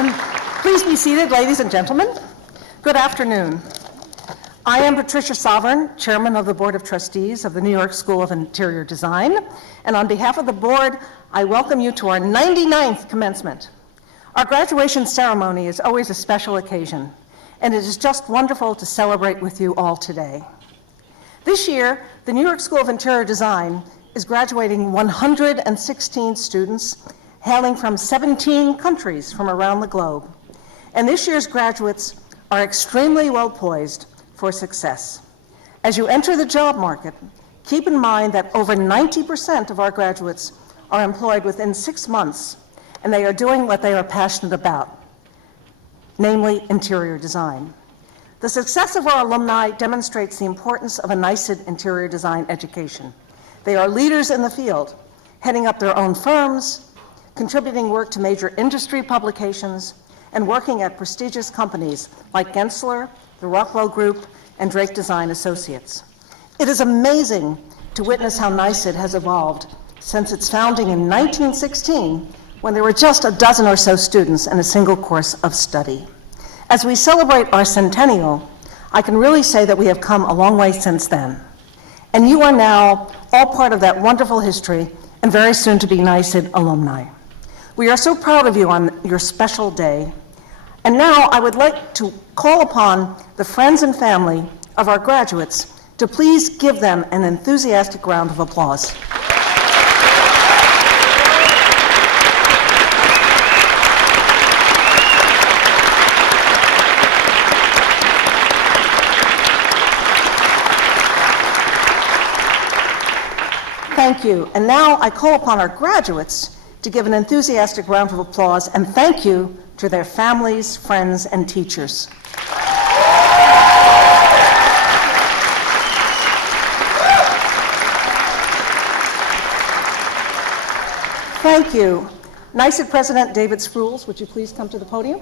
Please be seated, ladies and gentlemen. Good afternoon. I am Patricia Sovereign, Chairman of the Board of Trustees of the New York School of Interior Design, and on behalf of the board, I welcome you to our 99th commencement. Our graduation ceremony is always a special occasion, and it is just wonderful to celebrate with you all today. This year, the New York School of Interior Design is graduating 116 students hailing from 17 countries from around the globe. And this year's graduates are extremely well poised for success. As you enter the job market, keep in mind that over 90% of our graduates are employed within 6 months, and they are doing what they are passionate about, namely interior design. The success of our alumni demonstrates the importance of a NYSID interior design education. They are leaders in the field, heading up their own firms, contributing work to major industry publications, and working at prestigious companies like Gensler, the Rockwell Group, and Drake Design Associates. It is amazing to witness how NYSID has evolved since its founding in 1916, when there were just a dozen or so students in a single course of study. As we celebrate our centennial, I can really say that we have come a long way since then. And you are now all part of that wonderful history and very soon to be NYSID alumni. We are so proud of you on your special day. And now I would like to call upon the friends and family of our graduates to please give them an enthusiastic round of applause. Thank you. And now I call upon our graduates to give an enthusiastic round of applause and thank you to their families, friends, and teachers. Thank you. NYSID President David Sprules, would you please come to the podium?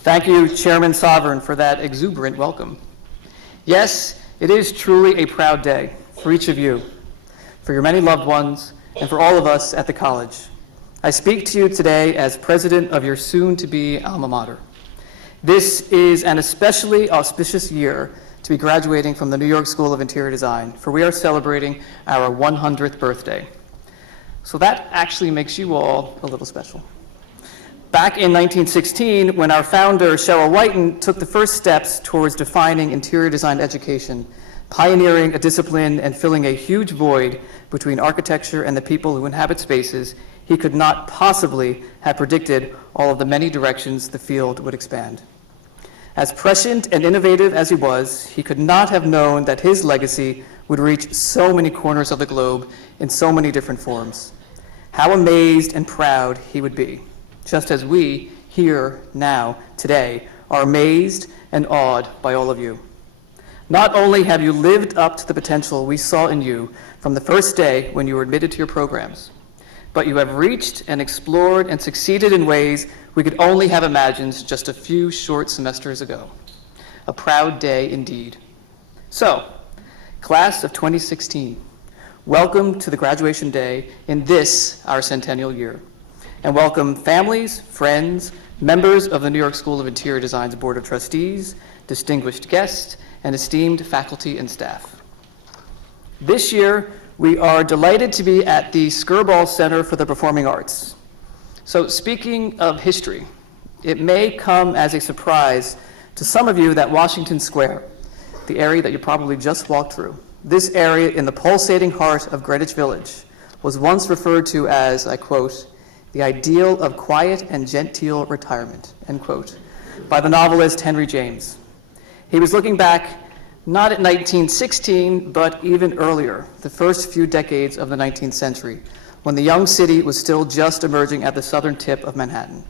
Thank you, Chairman Sovereign, for that exuberant welcome. Yes, it is truly a proud day for each of you, for your many loved ones, and for all of us at the college. I speak to you today as president of your soon-to-be alma mater. This is an especially auspicious year to be graduating from the New York School of Interior Design, for we are celebrating our 100th birthday. So that actually makes you all a little special. Back in 1916, when our founder, Cheryl Whiten, took the first steps towards defining interior design education, pioneering a discipline and filling a huge void between architecture and the people who inhabit spaces, he could not possibly have predicted all of the many directions the field would expand. As prescient and innovative as he was, he could not have known that his legacy would reach so many corners of the globe in so many different forms. How amazed and proud he would be, just as we here now, today, are amazed and awed by all of you. Not only have you lived up to the potential we saw in you from the first day when you were admitted to your programs, but you have reached and explored and succeeded in ways we could only have imagined just a few short semesters ago. A proud day indeed. So, class of 2016, welcome to the graduation day in this, our centennial year. And welcome families, friends, members of the New York School of Interior Design's Board of Trustees, distinguished guests, and esteemed faculty and staff. This year, we are delighted to be at the Skirball Center for the Performing Arts. So speaking of history, it may come as a surprise to some of you that Washington Square, the area that you probably just walked through, this area in the pulsating heart of Greenwich Village, was once referred to as, I quote, the ideal of quiet and genteel retirement, end quote, by the novelist Henry James. He was looking back not at 1916, but even earlier, the first few decades of the 19th century, when the young city was still just emerging at the southern tip of Manhattan.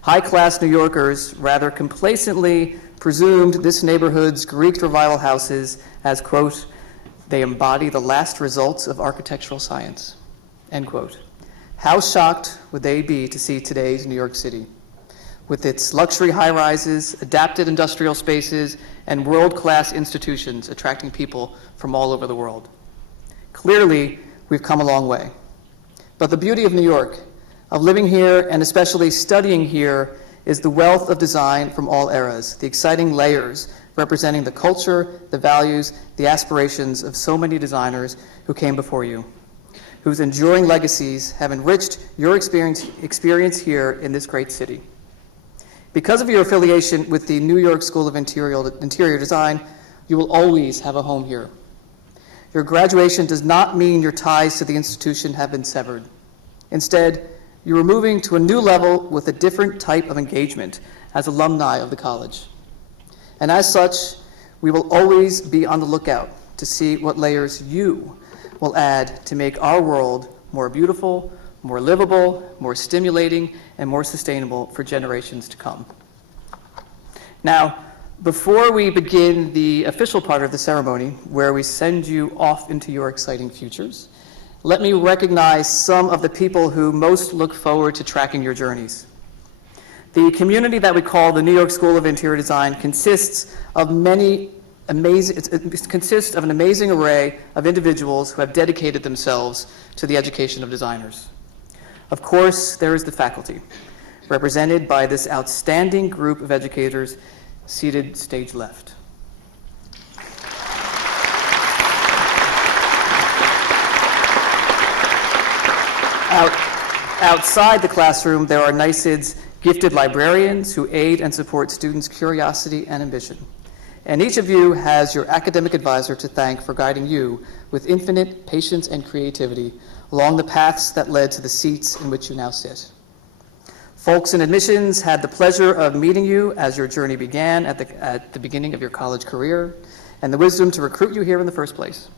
High-class New Yorkers rather complacently presumed this neighborhood's Greek revival houses as, quote, they embody the last results of architectural science, end quote. How shocked would they be to see today's New York City? with its luxury high-rises, adapted industrial spaces, and world-class institutions attracting people from all over the world. Clearly, we've come a long way. But the beauty of New York, of living here and especially studying here, is the wealth of design from all eras, the exciting layers representing the culture, the values, the aspirations of so many designers who came before you, whose enduring legacies have enriched your experience here in this great city. Because of your affiliation with the New York School of Interior Design, you will always have a home here. Your graduation does not mean your ties to the institution have been severed. Instead, you are moving to a new level with a different type of engagement as alumni of the college. And as such, we will always be on the lookout to see what layers you will add to make our world more beautiful, more livable, more stimulating, and more sustainable for generations to come. Now, before we begin the official part of the ceremony, where we send you off into your exciting futures, let me recognize some of the people who most look forward to tracking your journeys. The community that we call the New York School of Interior Design consists of an amazing array of individuals who have dedicated themselves to the education of designers. Of course, there is the faculty, represented by this outstanding group of educators seated stage left. Outside the classroom, there are NYSID's gifted librarians who aid and support students' curiosity and ambition. And each of you has your academic advisor to thank for guiding you with infinite patience and creativity along the paths that led to the seats in which you now sit. Folks in admissions had the pleasure of meeting you as your journey began at the beginning of your college career, and the wisdom to recruit you here in the first place.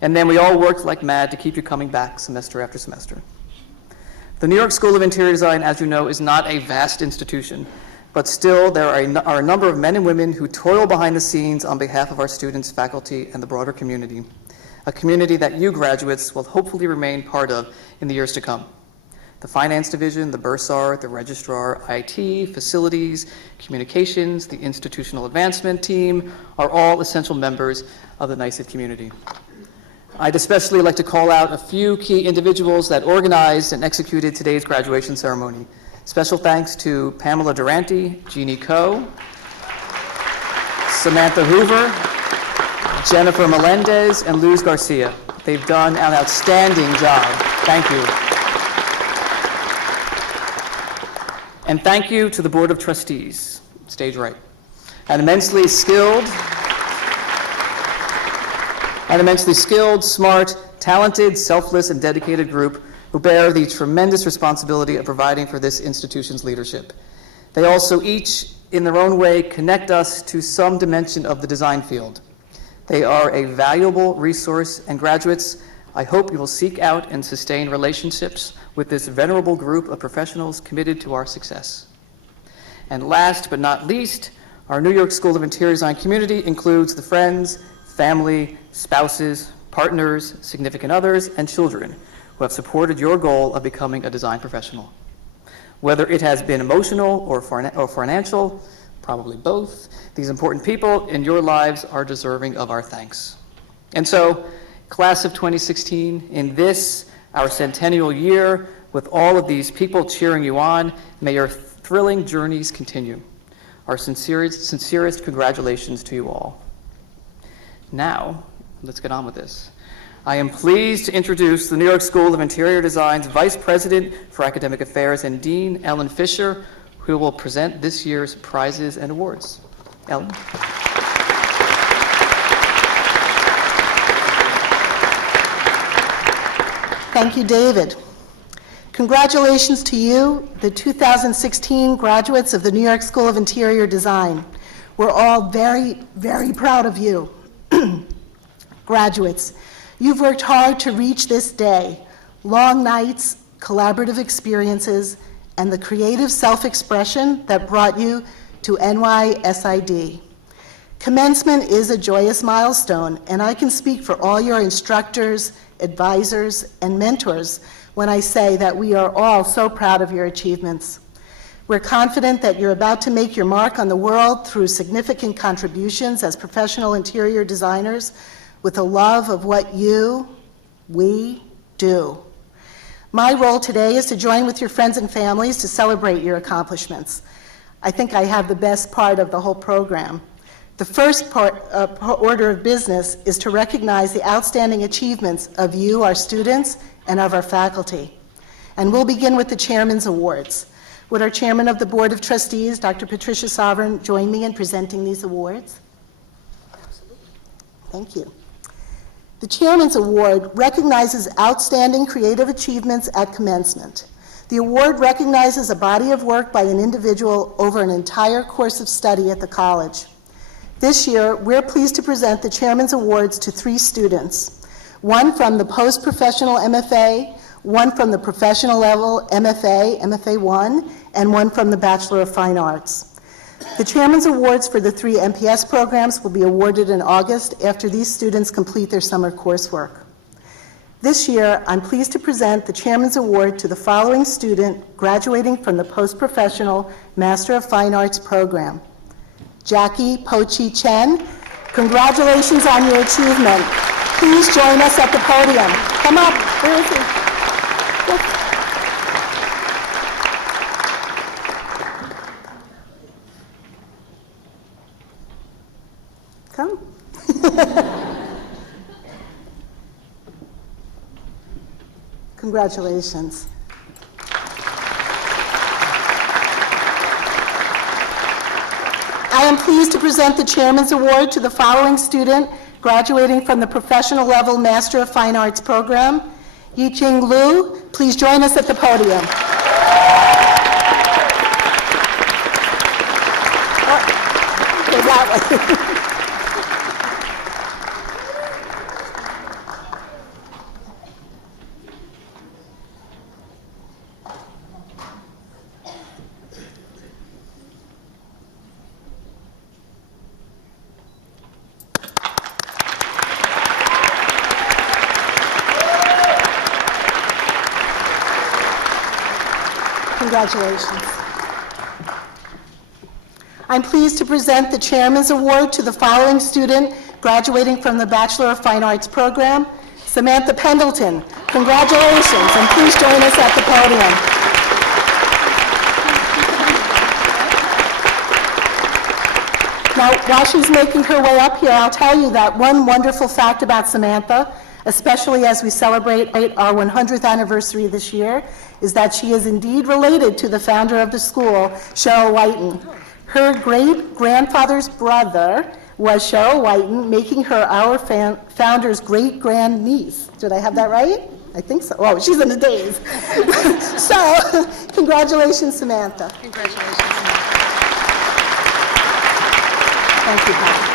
And then we all worked like mad to keep you coming back semester after semester. The New York School of Interior Design, as you know, is not a vast institution, but still there are a number of men and women who toil behind the scenes on behalf of our students, faculty, and the broader community, a community that you graduates will hopefully remain part of in the years to come. The finance division, the bursar, the registrar, IT, facilities, communications, the institutional advancement team are all essential members of the NYSID community. I'd especially like to call out a few key individuals that organized and executed today's graduation ceremony. Special thanks to Pamela Durante, Jeannie Coe, Samantha Hoover, Jennifer Melendez, and Luz Garcia. They've done an outstanding job. Thank you. And thank you to the Board of Trustees, stage right, an immensely skilled, smart, talented, selfless, and dedicated group who bear the tremendous responsibility of providing for this institution's leadership. They also each, in their own way, connect us to some dimension of the design field. They are a valuable resource, and graduates, I hope you will seek out and sustain relationships with this venerable group of professionals committed to our success. And last but not least, our New York School of Interior Design community includes the friends, family, spouses, partners, significant others, and children who have supported your goal of becoming a design professional. Whether it has been emotional or financial, probably both, these important people in your lives are deserving of our thanks. And so, class of 2016, in this, our centennial year, with all of these people cheering you on, may your thrilling journeys continue. Our sincerest congratulations to you all. Now, let's get on with this. I am pleased to introduce the New York School of Interior Design's Vice President for Academic Affairs and Dean, Ellen Fisher, who will present this year's prizes and awards. Ellen? Thank you, David. Congratulations to you, the 2016 graduates of the New York School of Interior Design. We're all very, very proud of you. Graduates, you've worked hard to reach this day. Long nights, collaborative experiences, and the creative self-expression that brought you to NYSID. Commencement is a joyous milestone, and I can speak for all your instructors, advisors, and mentors when I say that we are all so proud of your achievements. We're confident that you're about to make your mark on the world through significant contributions as professional interior designers with a love of what we do. My role today is to join with your friends and families to celebrate your accomplishments. I think I have the best part of the whole program. The first order of business is to recognize the outstanding achievements of you, our students, and of our faculty. And we'll begin with the Chairman's Awards. Would our Chairman of the Board of Trustees, Dr. Patricia Sovereign, join me in presenting these awards? Absolutely. Thank you. The Chairman's Award recognizes outstanding creative achievements at commencement. The award recognizes a body of work by an individual over an entire course of study at the college. This year, we're pleased to present the Chairman's Awards to 3 students, one from the post-professional MFA, one from the professional level MFA, MFA 1, and one from the Bachelor of Fine Arts. The Chairman's Awards for the 3 MPS programs will be awarded in August after these students complete their summer coursework. This year, I'm pleased to present the Chairman's Award to the following student graduating from the post-professional Master of Fine Arts program. Jackie Pochi Chen, congratulations on your achievement. Please join us at the podium. Come up, where is he? Come. Congratulations. I am pleased to present the Chairman's Award to the following student graduating from the professional level Master of Fine Arts program. Yiching Liu, please join us at the podium. Go that way. Congratulations. I'm pleased to present the Chairman's Award to the following student graduating from the Bachelor of Fine Arts program, Samantha Pendleton. Congratulations, and please join us at the podium. Now, while she's making her way up here, I'll tell you that one wonderful fact about Samantha, especially as we celebrate our 100th anniversary this year, is that she is indeed related to the founder of the school, Cheryl Whiten. Her great-grandfather's brother was Cheryl Whiten, making her our founder's great-grand-niece. Did I have that right? I think so. Oh, she's in the days. So, congratulations, Samantha. Congratulations, Samantha. Thank you, Pat.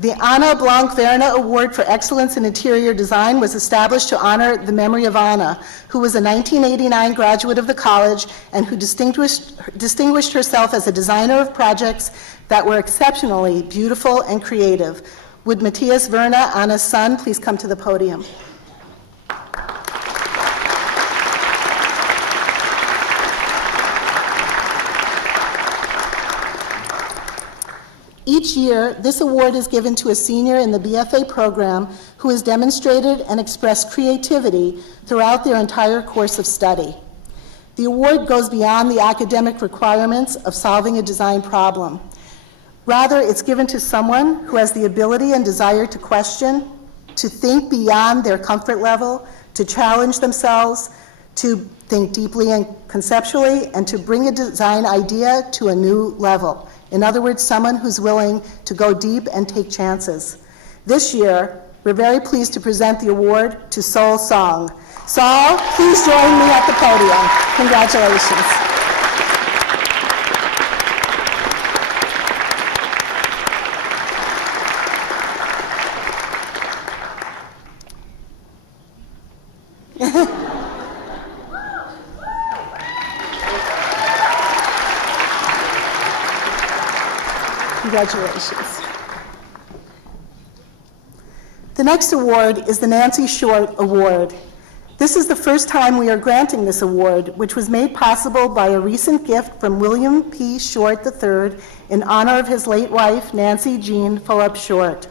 The Anna Blanc-Verna Award for Excellence in Interior Design was established to honor the memory of Anna, who was a 1989 graduate of the college and who distinguished herself as a designer of projects that were exceptionally beautiful and creative. Would Matthias Verna, Anna's son, please come to the podium? Each year, this award is given to a senior in the BFA program who has demonstrated and expressed creativity throughout their entire course of study. The award goes beyond the academic requirements of solving a design problem. Rather, it's given to someone who has the ability and desire to question, to think beyond their comfort level, to challenge themselves, to think deeply and conceptually, and to bring a design idea to a new level. In other words, someone who's willing to go deep and take chances. This year, we're very pleased to present the award to Sol Song. Sol, please join me at the podium. Congratulations. Congratulations. The next award is the Nancy Short Award. This is the first time we are granting this award, which was made possible by a recent gift from William P. Short III in honor of his late wife, Nancy Jean Phillip Short.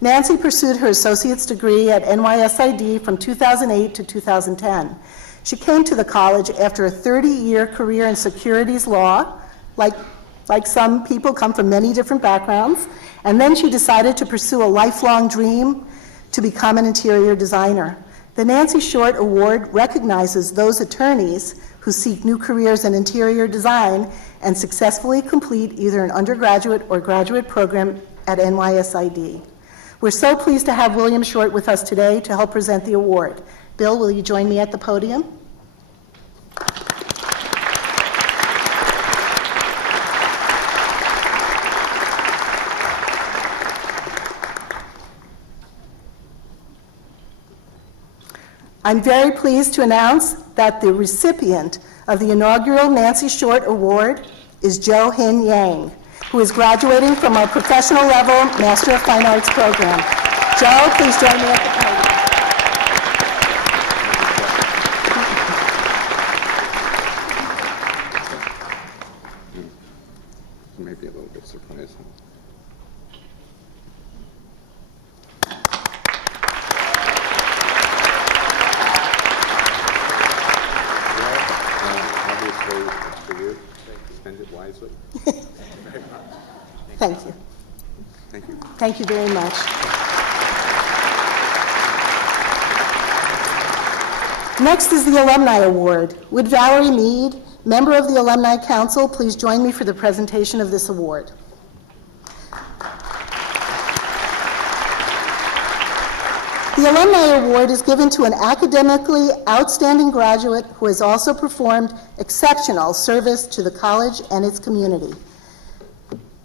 Nancy pursued her associate's degree at NYSID from 2008 to 2010. She came to the college after a 30-year career in securities law, like some people come from many different backgrounds, and then she decided to pursue a lifelong dream to become an interior designer. The Nancy Short Award recognizes those attorneys who seek new careers in interior design and successfully complete either an undergraduate or graduate program at NYSID. We're so pleased to have William Short with us today to help present the award. Bill, will you join me at the podium? I'm very pleased to announce that the recipient of the inaugural Nancy Short Award is Jo Hin Yang, who is graduating from our professional level Master of Fine Arts program. Jo, please join me at the podium. Maybe a little bit surprising. Obviously, for you, spend it wisely. Thank you. Thank you. Thank you very much. Next is the Alumni Award. Would Valerie Mead, member of the Alumni Council, please join me for the presentation of this award? The Alumni Award is given to an academically outstanding graduate who has also performed exceptional service to the college and its community.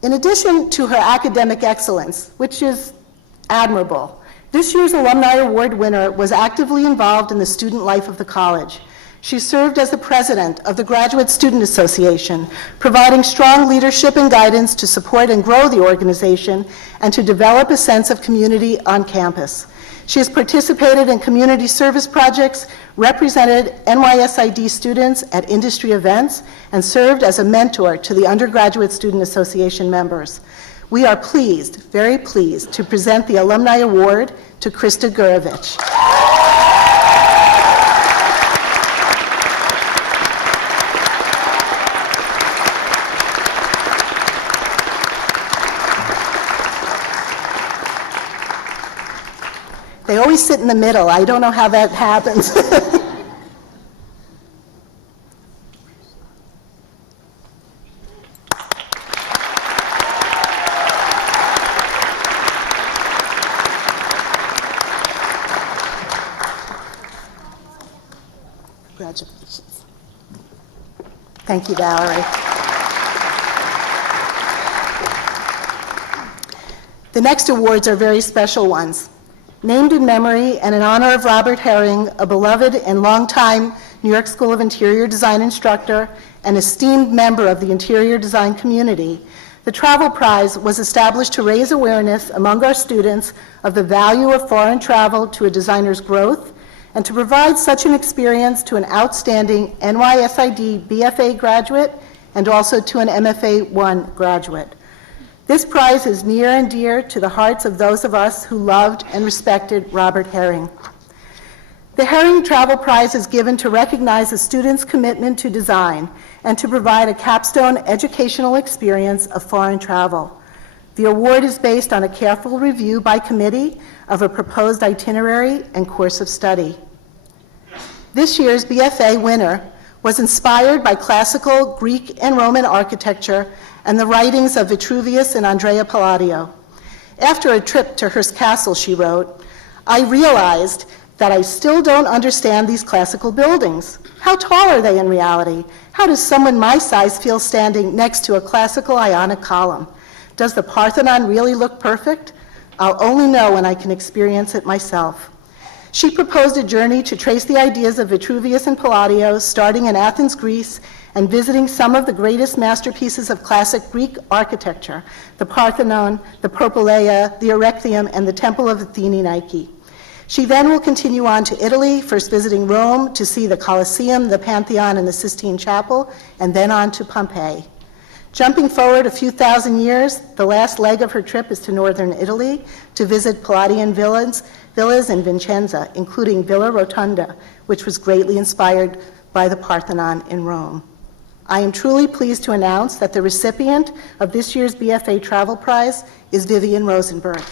In addition to her academic excellence, which is admirable, this year's Alumni Award winner was actively involved in the student life of the college. She served as the president of the Graduate Student Association, providing strong leadership and guidance to support and grow the organization and to develop a sense of community on campus. She has participated in community service projects, represented NYSID students at industry events, and served as a mentor to the Undergraduate Student Association members. We are pleased, very pleased, to present the Alumni Award to Krista Gurovich. They always sit in the middle. I don't know how that happens. Congratulations. Thank you, Valerie. The next awards are very special ones. Named in memory and in honor of Robert Herring, a beloved and longtime New York School of Interior Design instructor and esteemed member of the interior design community, the Travel Prize was established to raise awareness among our students of the value of foreign travel to a designer's growth and to provide such an experience to an outstanding NYSID BFA graduate and also to an MFA 1 graduate. This prize is near and dear to the hearts of those of us who loved and respected Robert Herring. The Herring Travel Prize is given to recognize a student's commitment to design and to provide a capstone educational experience of foreign travel. The award is based on a careful review by committee of a proposed itinerary and course of study. This year's BFA winner was inspired by classical Greek and Roman architecture and the writings of Vitruvius and Andrea Palladio. After a trip to Hearst Castle, she wrote, "I realized that I still don't understand these classical buildings. How tall are they in reality? How does someone my size feel standing next to a classical Ionic column? Does the Parthenon really look perfect? I'll only know when I can experience it myself." She proposed a journey to trace the ideas of Vitruvius and Palladio, starting in Athens, Greece, and visiting some of the greatest masterpieces of classic Greek architecture, the Parthenon, the Propylaea, the Erechtheum, and the Temple of Athene Nike. She then will continue on to Italy, first visiting Rome to see the Colosseum, the Pantheon, and the Sistine Chapel, and then on to Pompeii. Jumping forward a few thousand years, the last leg of her trip is to northern Italy to visit Palladian villas in Vicenza, including Villa Rotonda, which was greatly inspired by the Parthenon in Rome. I am truly pleased to announce that the recipient of this year's BFA Travel Prize is Vivian Rosenberg.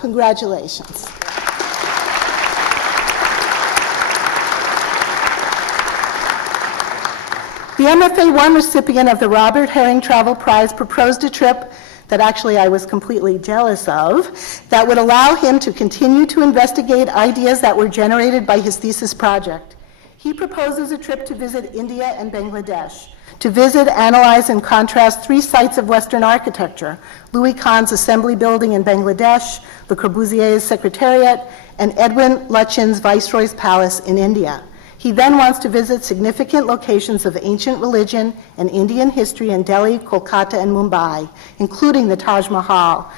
Congratulations. The MFA1 recipient of the Robert Herring Travel Prize proposed a trip that actually I was completely jealous of, that would allow him to continue to investigate ideas that were generated by his thesis project. He proposes a trip to visit India and Bangladesh, to visit, analyze, and contrast 3 sites of Western architecture: Louis Khan's Assembly Building in Bangladesh, Le Corbusier's Secretariat, and Edwin Lutyens' Viceroy's Palace in India. He then wants to visit significant locations of ancient religion and Indian history in Delhi, Kolkata, and Mumbai, including the Taj Mahal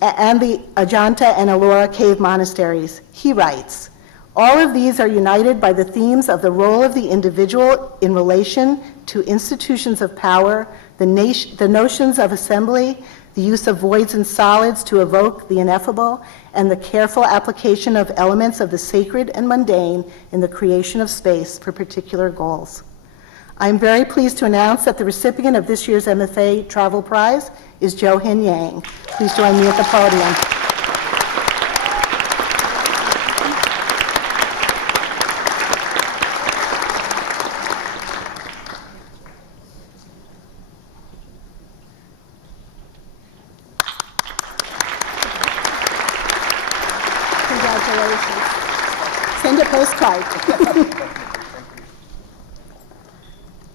and the Ajanta and Ellora cave monasteries. He writes, "All of these are united by the themes of the role of the individual in relation to institutions of power, the notions of assembly, the use of voids and solids to evoke the ineffable, and the careful application of elements of the sacred and mundane in the creation of space for particular goals." I am very pleased to announce that the recipient of this year's MFA Travel Prize is Jo-Hin Yang. Please join me at the podium. Congratulations. Send a postcard.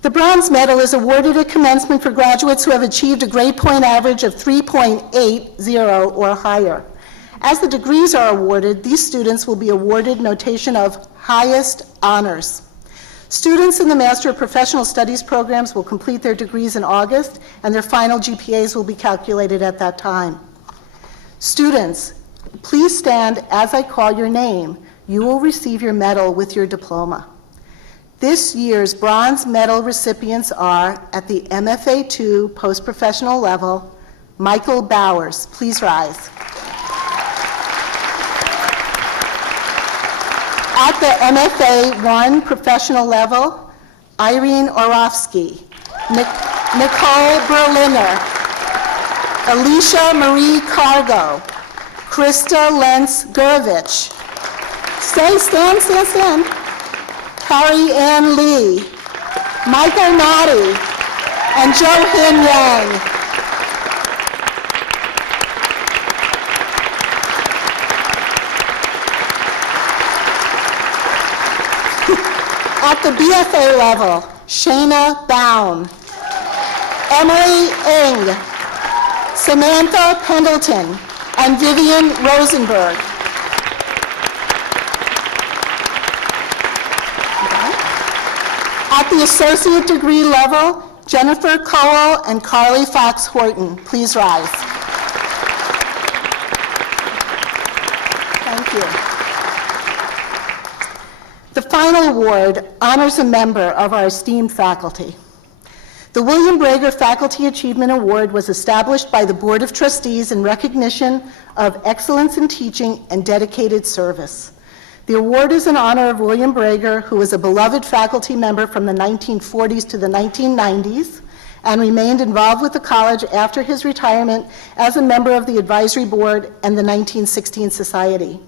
The bronze medal is awarded at commencement for graduates who have achieved a grade point average of 3.80 or higher. As the degrees are awarded, these students will be awarded notation of highest honors. Students in the Master of Professional Studies programs will complete their degrees in August, and their final GPAs will be calculated at that time. Students, please stand as I call your name. You will receive your medal with your diploma. This year's bronze medal recipients are, at the MFA2 post-professional level, Michael Bowers. Please rise. At the MFA1 professional level, Irene Orofsky, Nicole Berliner, Alicia Marie Cargo, Krista Lentz-Gurevich. Stand. Carrie Ann Lee, Michael Noddy, and Jo-Hin Yang. At the BFA level, Shayna Baum, Emily Ng, Samantha Pendleton, and Vivian Rosenberg. At the associate degree level, Jennifer Cowell and Carly Fox Horton. Please rise. Thank you. The final award honors a member of our esteemed faculty. The William Brager Faculty Achievement Award was established by the Board of Trustees in recognition of excellence in teaching and dedicated service. The award is in honor of William Brager, who was a beloved faculty member from the 1940s to the 1990s and remained involved with the college after his retirement as a member of the advisory board and the 1916 Society.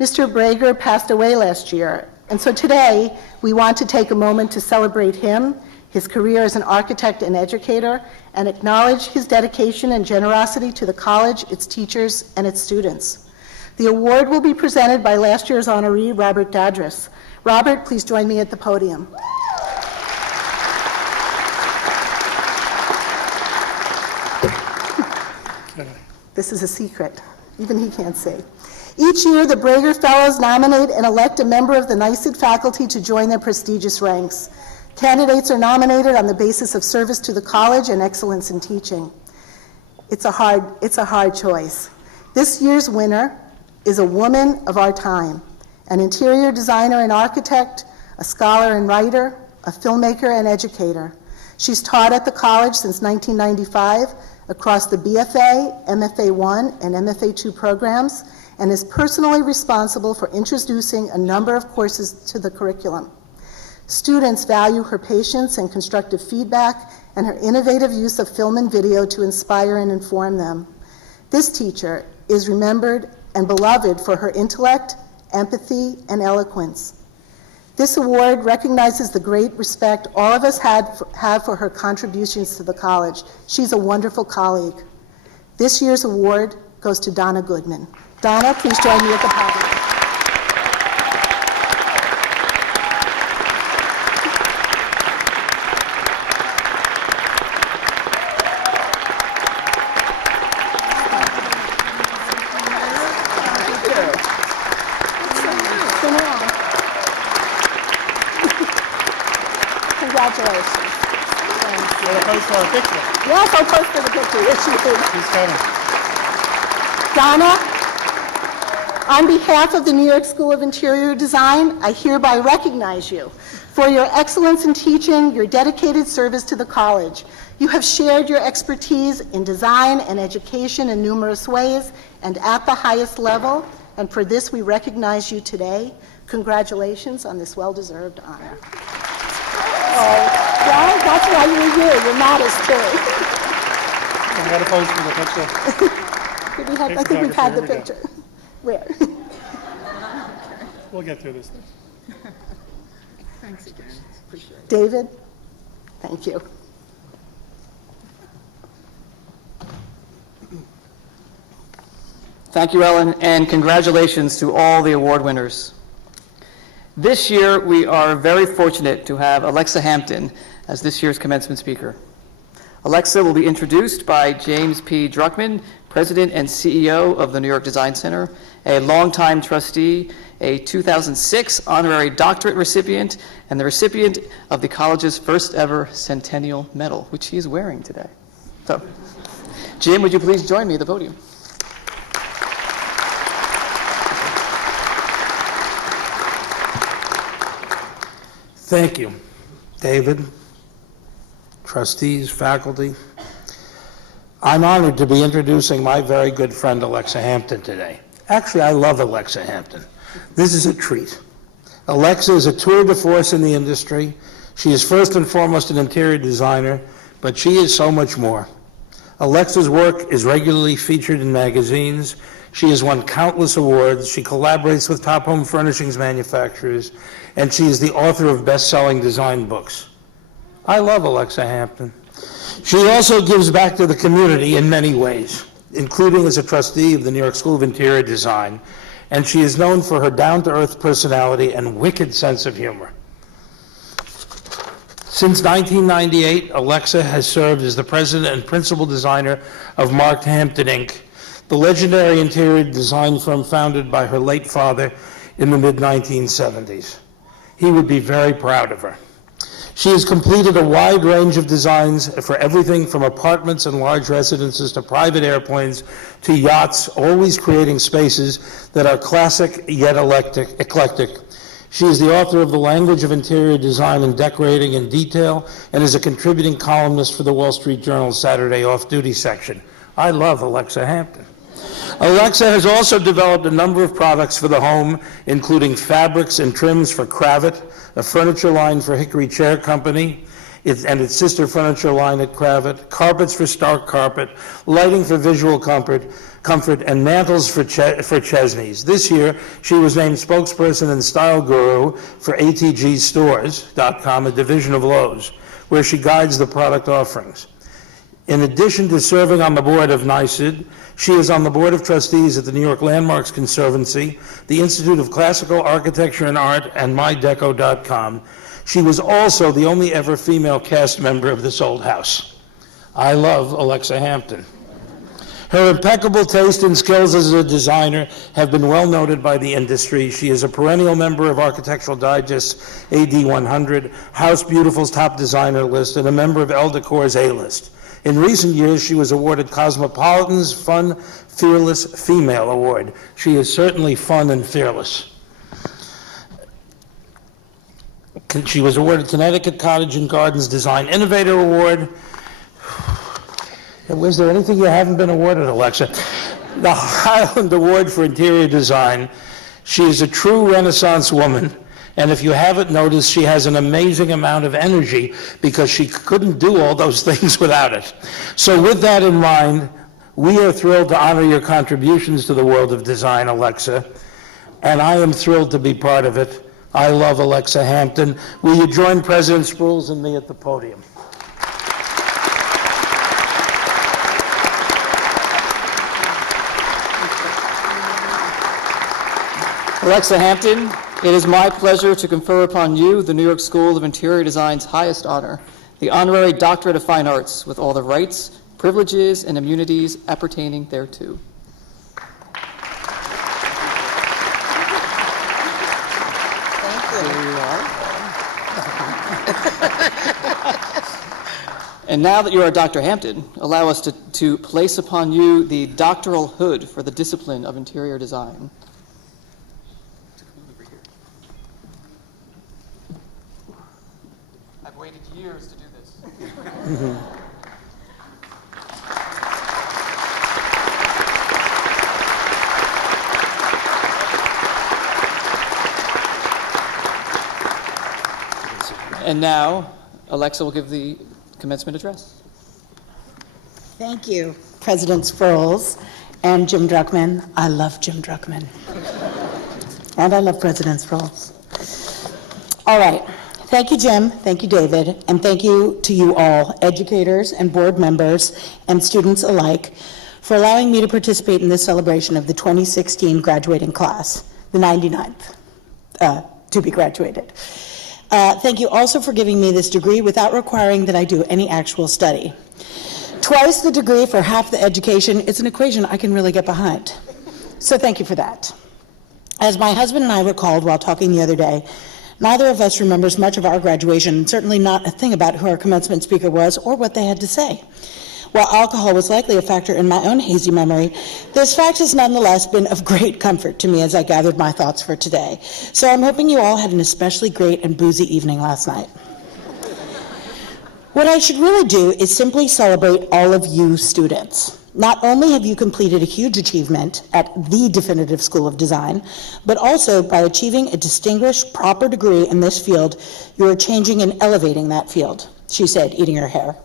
Mr. Brager passed away last year, and so today we want to take a moment to celebrate him, his career as an architect and educator, and acknowledge his dedication and generosity to the college, its teachers, and its students. The award will be presented by last year's honoree, Robert Dadris. Robert, please join me at the podium. This is a secret. Even he can't see. Each year, the Brager Fellows nominate and elect a member of the NYSID faculty to join their prestigious ranks. Candidates are nominated on the basis of service to the college and excellence in teaching. It's a hard choice. This year's winner is a woman of our time, an interior designer and architect, a scholar and writer, a filmmaker and educator. She's taught at the college since 1995 across the BFA, MFA1, and MFA2 programs, and is personally responsible for introducing a number of courses to the curriculum. Students value her patience and constructive feedback and her innovative use of film and video to inspire and inform them. This teacher is remembered and beloved for her intellect, empathy, and eloquence. This award recognizes the great respect all of us have for her contributions to the college. She's a wonderful colleague. This year's award goes to Donna Goodman. Donna, please join me at the podium. Congratulations. We'll post for a picture. Yes, I'll post for the picture. Yes, you do. She's coming. Donna, on behalf of the New York School of Interior Design, I hereby recognize you for your excellence in teaching, your dedicated service to the college. You have shared your expertise in design and education in numerous ways and at the highest level, and for this we recognize you today. Congratulations on this well-deserved honor. Oh, well, that's why you're here. You're modest, too. I'm going to pose for the picture. I think we've had the Here we go. picture. Where? We'll get through this thing. David? Thank you. Thank you, Ellen, and congratulations to all the award winners. This year, we are very fortunate to have Alexa Hampton as this year's commencement speaker. Alexa will be introduced by James P. Druckmann, President and CEO of the New York Design Center, a longtime trustee, a 2006 honorary doctorate recipient, and the recipient of the college's first ever Centennial Medal, which he is wearing today. So, Jim, would you please join me at the podium? Thank you, David, trustees, faculty. I'm honored to be introducing my very good friend Alexa Hampton today. Actually, I love Alexa Hampton. This is a treat. Alexa is a tour de force in the industry. She is first and foremost an interior designer, but she is so much more. Alexa's work is regularly featured in magazines. She has won countless awards. She collaborates with top home furnishings manufacturers, and she is the author of best-selling design books. I love Alexa Hampton. She also gives back to the community in many ways, including as a trustee of the New York School of Interior Design, and she is known for her down-to-earth personality and wicked sense of humor. Since 1998, Alexa has served as the president and principal designer of Mark Hampton, Inc., the legendary interior design firm founded by her late father in the mid-1970s. He would be very proud of her. She has completed a wide range of designs for everything from apartments and large residences to private airplanes to yachts, always creating spaces that are classic yet eclectic. She is the author of The Language of Interior Design and Decorating in Detail and is a contributing columnist for the Wall Street Journal's Saturday Off-Duty section. I love Alexa Hampton. Alexa has also developed a number of products for the home, including fabrics and trims for Cravat, a furniture line for Hickory Chair Company, and its sister furniture line at Cravat, carpets for Stark Carpet, lighting for Visual Comfort, and mantles for Chesney's. This year, she was named spokesperson and style guru for ATGstores.com, a division of Lowe's, where she guides the product offerings. In addition to serving on the board of NYSID, she is on the board of trustees at the New York Landmarks Conservancy, the Institute of Classical Architecture and Art, and mydeco.com. She was also the only ever female cast member of This Old House. I love Alexa Hampton. Her impeccable taste and skills as a designer have been well noted by the industry. She is a perennial member of Architectural Digest's AD 100, House Beautiful's Top Designer list, and a member of Elle Decor's A-list. In recent years, she was awarded Cosmopolitan's Fun Fearless Female Award. She is certainly fun and fearless. She was awarded Connecticut Cottage and Gardens Design Innovator Award. Was there anything you haven't been awarded, Alexa? The Highland Award for Interior Design. She is a true Renaissance woman, and if you haven't noticed, she has an amazing amount of energy because she couldn't do all those things without it. So with that in mind, we are thrilled to honor your contributions to the world of design, Alexa, and I am thrilled to be part of it. I love Alexa Hampton. Will you join President Spruill and me at the podium? Alexa Hampton, it is my pleasure to confer upon you the New York School of Interior Design's highest honor, the Honorary Doctorate of Fine Arts, with all the rights, privileges, and immunities appertaining thereto. And now that you are Dr. Hampton, allow us to place upon you the doctoral hood for the discipline of interior design. I've waited years to do this. And now, Alexa will give the commencement address. Thank you, President Spruill and Jim Druckman. I love Jim Druckman. And I love President Spruill. All right. Thank you, Jim. Thank you, David. And thank you to you all, educators and board members and students alike, for allowing me to participate in this celebration of the 2016 graduating class, the 99th, to be graduated. Thank you also for giving me this degree without requiring that I do any actual study. Twice the degree for half the education is an equation I can really get behind. So thank you for that. As my husband and I recalled while talking the other day, neither of us remembers much of our graduation, and certainly not a thing about who our commencement speaker was or what they had to say. While alcohol was likely a factor in my own hazy memory, this fact has nonetheless been of great comfort to me as I gathered my thoughts for today. So I'm hoping you all had an especially great and boozy evening last night. What I should really do is simply celebrate all of you students. Not only have you completed a huge achievement at the definitive School of Design, but also by achieving a distinguished, proper degree in this field, you are changing and elevating that field, she said, eating her hair.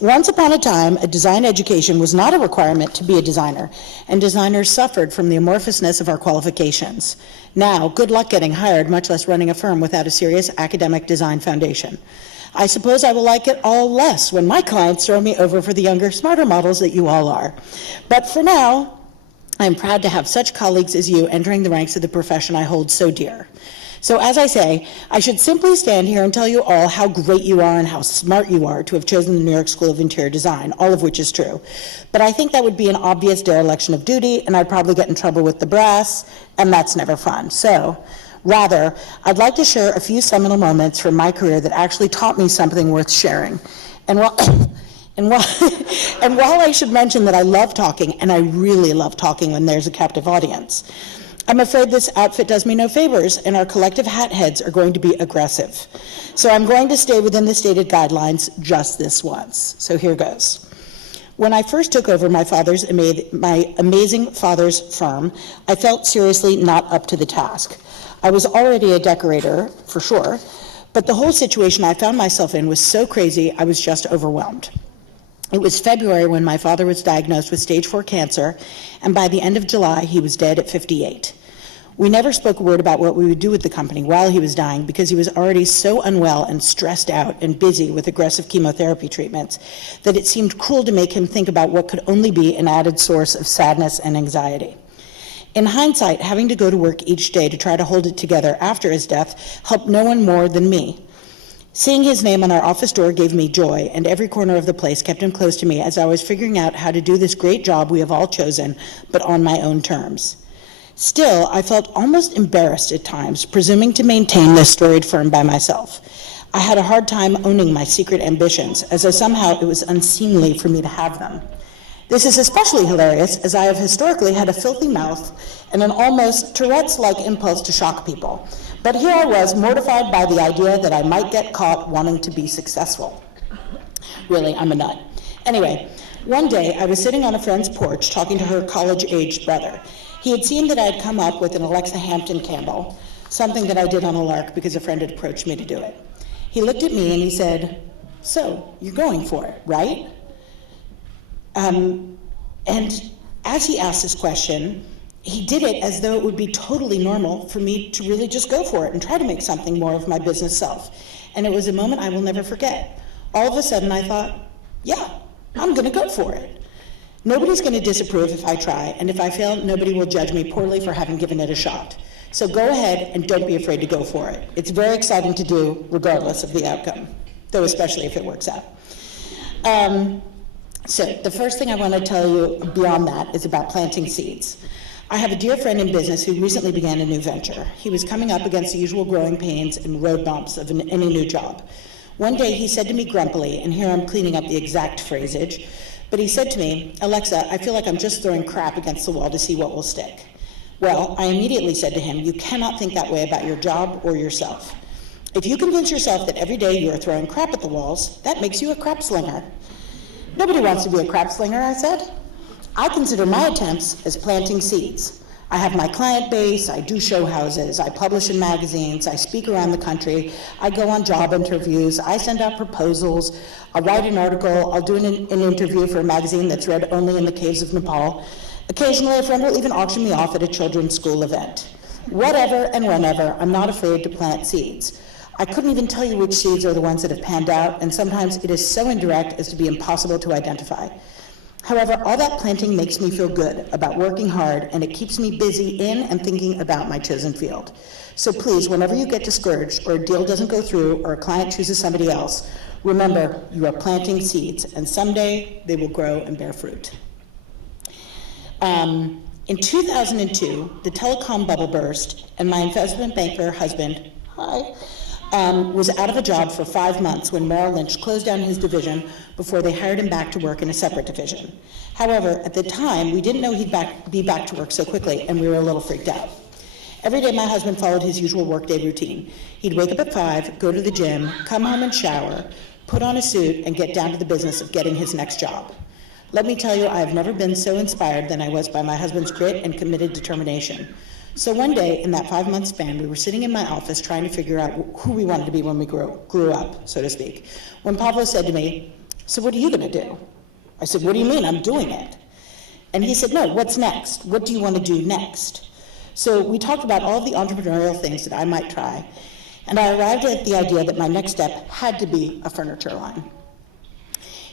Once upon a time, a design education was not a requirement to be a designer, and designers suffered from the amorphousness of our qualifications. Now, good luck getting hired, much less running a firm without a serious academic design foundation. I suppose I will like it all less when my clients throw me over for the younger, smarter models that you all are. But for now, I'm proud to have such colleagues as you entering the ranks of the profession I hold so dear. So as I say, I should simply stand here and tell you all how great you are and how smart you are to have chosen the New York School of Interior Design, all of which is true. But I think that would be an obvious dereliction of duty, and I'd probably get in trouble with the brass, and that's never fun. So, rather, I'd like to share a few seminal moments from my career that actually taught me something worth sharing. And while I should mention that I love talking, and I really love talking when there's a captive audience, I'm afraid this outfit does me no favors, and our collective hat heads are going to be aggressive. So I'm going to stay within the stated guidelines just this once. So here goes. When I first took over my amazing father's firm, I felt seriously not up to the task. I was already a decorator, for sure, but the whole situation I found myself in was so crazy, I was just overwhelmed. It was February when my father was diagnosed with stage 4 cancer, and by the end of July, he was dead at 58. We never spoke a word about what we would do with the company while he was dying because he was already so unwell and stressed out and busy with aggressive chemotherapy treatments that it seemed cruel to make him think about what could only be an added source of sadness and anxiety. In hindsight, having to go to work each day to try to hold it together after his death helped no one more than me. Seeing his name on our office door gave me joy, and every corner of the place kept him close to me as I was figuring out how to do this great job we have all chosen, but on my own terms. Still, I felt almost embarrassed at times, presuming to maintain this storied firm by myself. I had a hard time owning my secret ambitions, as though somehow it was unseemly for me to have them. This is especially hilarious, as I have historically had a filthy mouth and an almost Tourette's-like impulse to shock people. But here I was, mortified by the idea that I might get caught wanting to be successful. Really, I'm a nut. Anyway, one day I was sitting on a friend's porch talking to her college-aged brother. He had seen that I had come up with an Alexa Hampton candle, something that I did on a lark because a friend had approached me to do it. He looked at me and he said, "So, you're going for it, right?" And as he asked this question, he did it as though it would be totally normal for me to really just go for it and try to make something more of my business self. And it was a moment I will never forget. All of a sudden I thought, yeah, I'm gonna go for it. Nobody's gonna disapprove if I try, and if I fail, nobody will judge me poorly for having given it a shot. So go ahead and don't be afraid to go for it. It's very exciting to do regardless of the outcome, though especially if it works out. So the first thing I want to tell you beyond that is about planting seeds. I have a dear friend in business who recently began a new venture. He was coming up against the usual growing pains and road bumps of any new job. One day he said to me grumpily, and here I'm cleaning up the exact phrasage, but he said to me, "Alexa, I feel like I'm just throwing crap against the wall to see what will stick." Well, I immediately said to him, "You cannot think that way about your job or yourself. If you convince yourself that every day you are throwing crap at the walls, that makes you a crap slinger." "Nobody wants to be a crap slinger," I said. "I consider my attempts as planting seeds. I have my client base, I do show houses, I publish in magazines, I speak around the country, I go on job interviews, I send out proposals, I'll write an article, I'll do an interview for a magazine that's read only in the caves of Nepal. Occasionally, a friend will even auction me off at a children's school event. Whatever and whenever, I'm not afraid to plant seeds. I couldn't even tell you which seeds are the ones that have panned out, and sometimes it is so indirect as to be impossible to identify. However, all that planting makes me feel good about working hard, and it keeps me busy in and thinking about my chosen field. So please, whenever you get discouraged or a deal doesn't go through or a client chooses somebody else, remember you are planting seeds, and someday they will grow and bear fruit." In 2002, the telecom bubble burst, and my investment banker husband, was out of a job for 5 months when Merrill Lynch closed down his division before they hired him back to work in a separate division. However, at the time, we didn't know he'd be back to work so quickly, and we were a little freaked out. Every day, my husband followed his usual workday routine. He'd wake up at 5, go to the gym, come home and shower, put on a suit, and get down to the business of getting his next job. Let me tell you, I have never been so inspired than I was by my husband's grit and committed determination. So one day, in that 5-month span, we were sitting in my office trying to figure out who we wanted to be when we grew up, so to speak, when Pablo said to me, "So what are you going to do?" I said, "What do you mean? I'm doing it." And he said, "No, what's next? What do you want to do next?" So we talked about all the entrepreneurial things that I might try, and I arrived at the idea that my next step had to be a furniture line.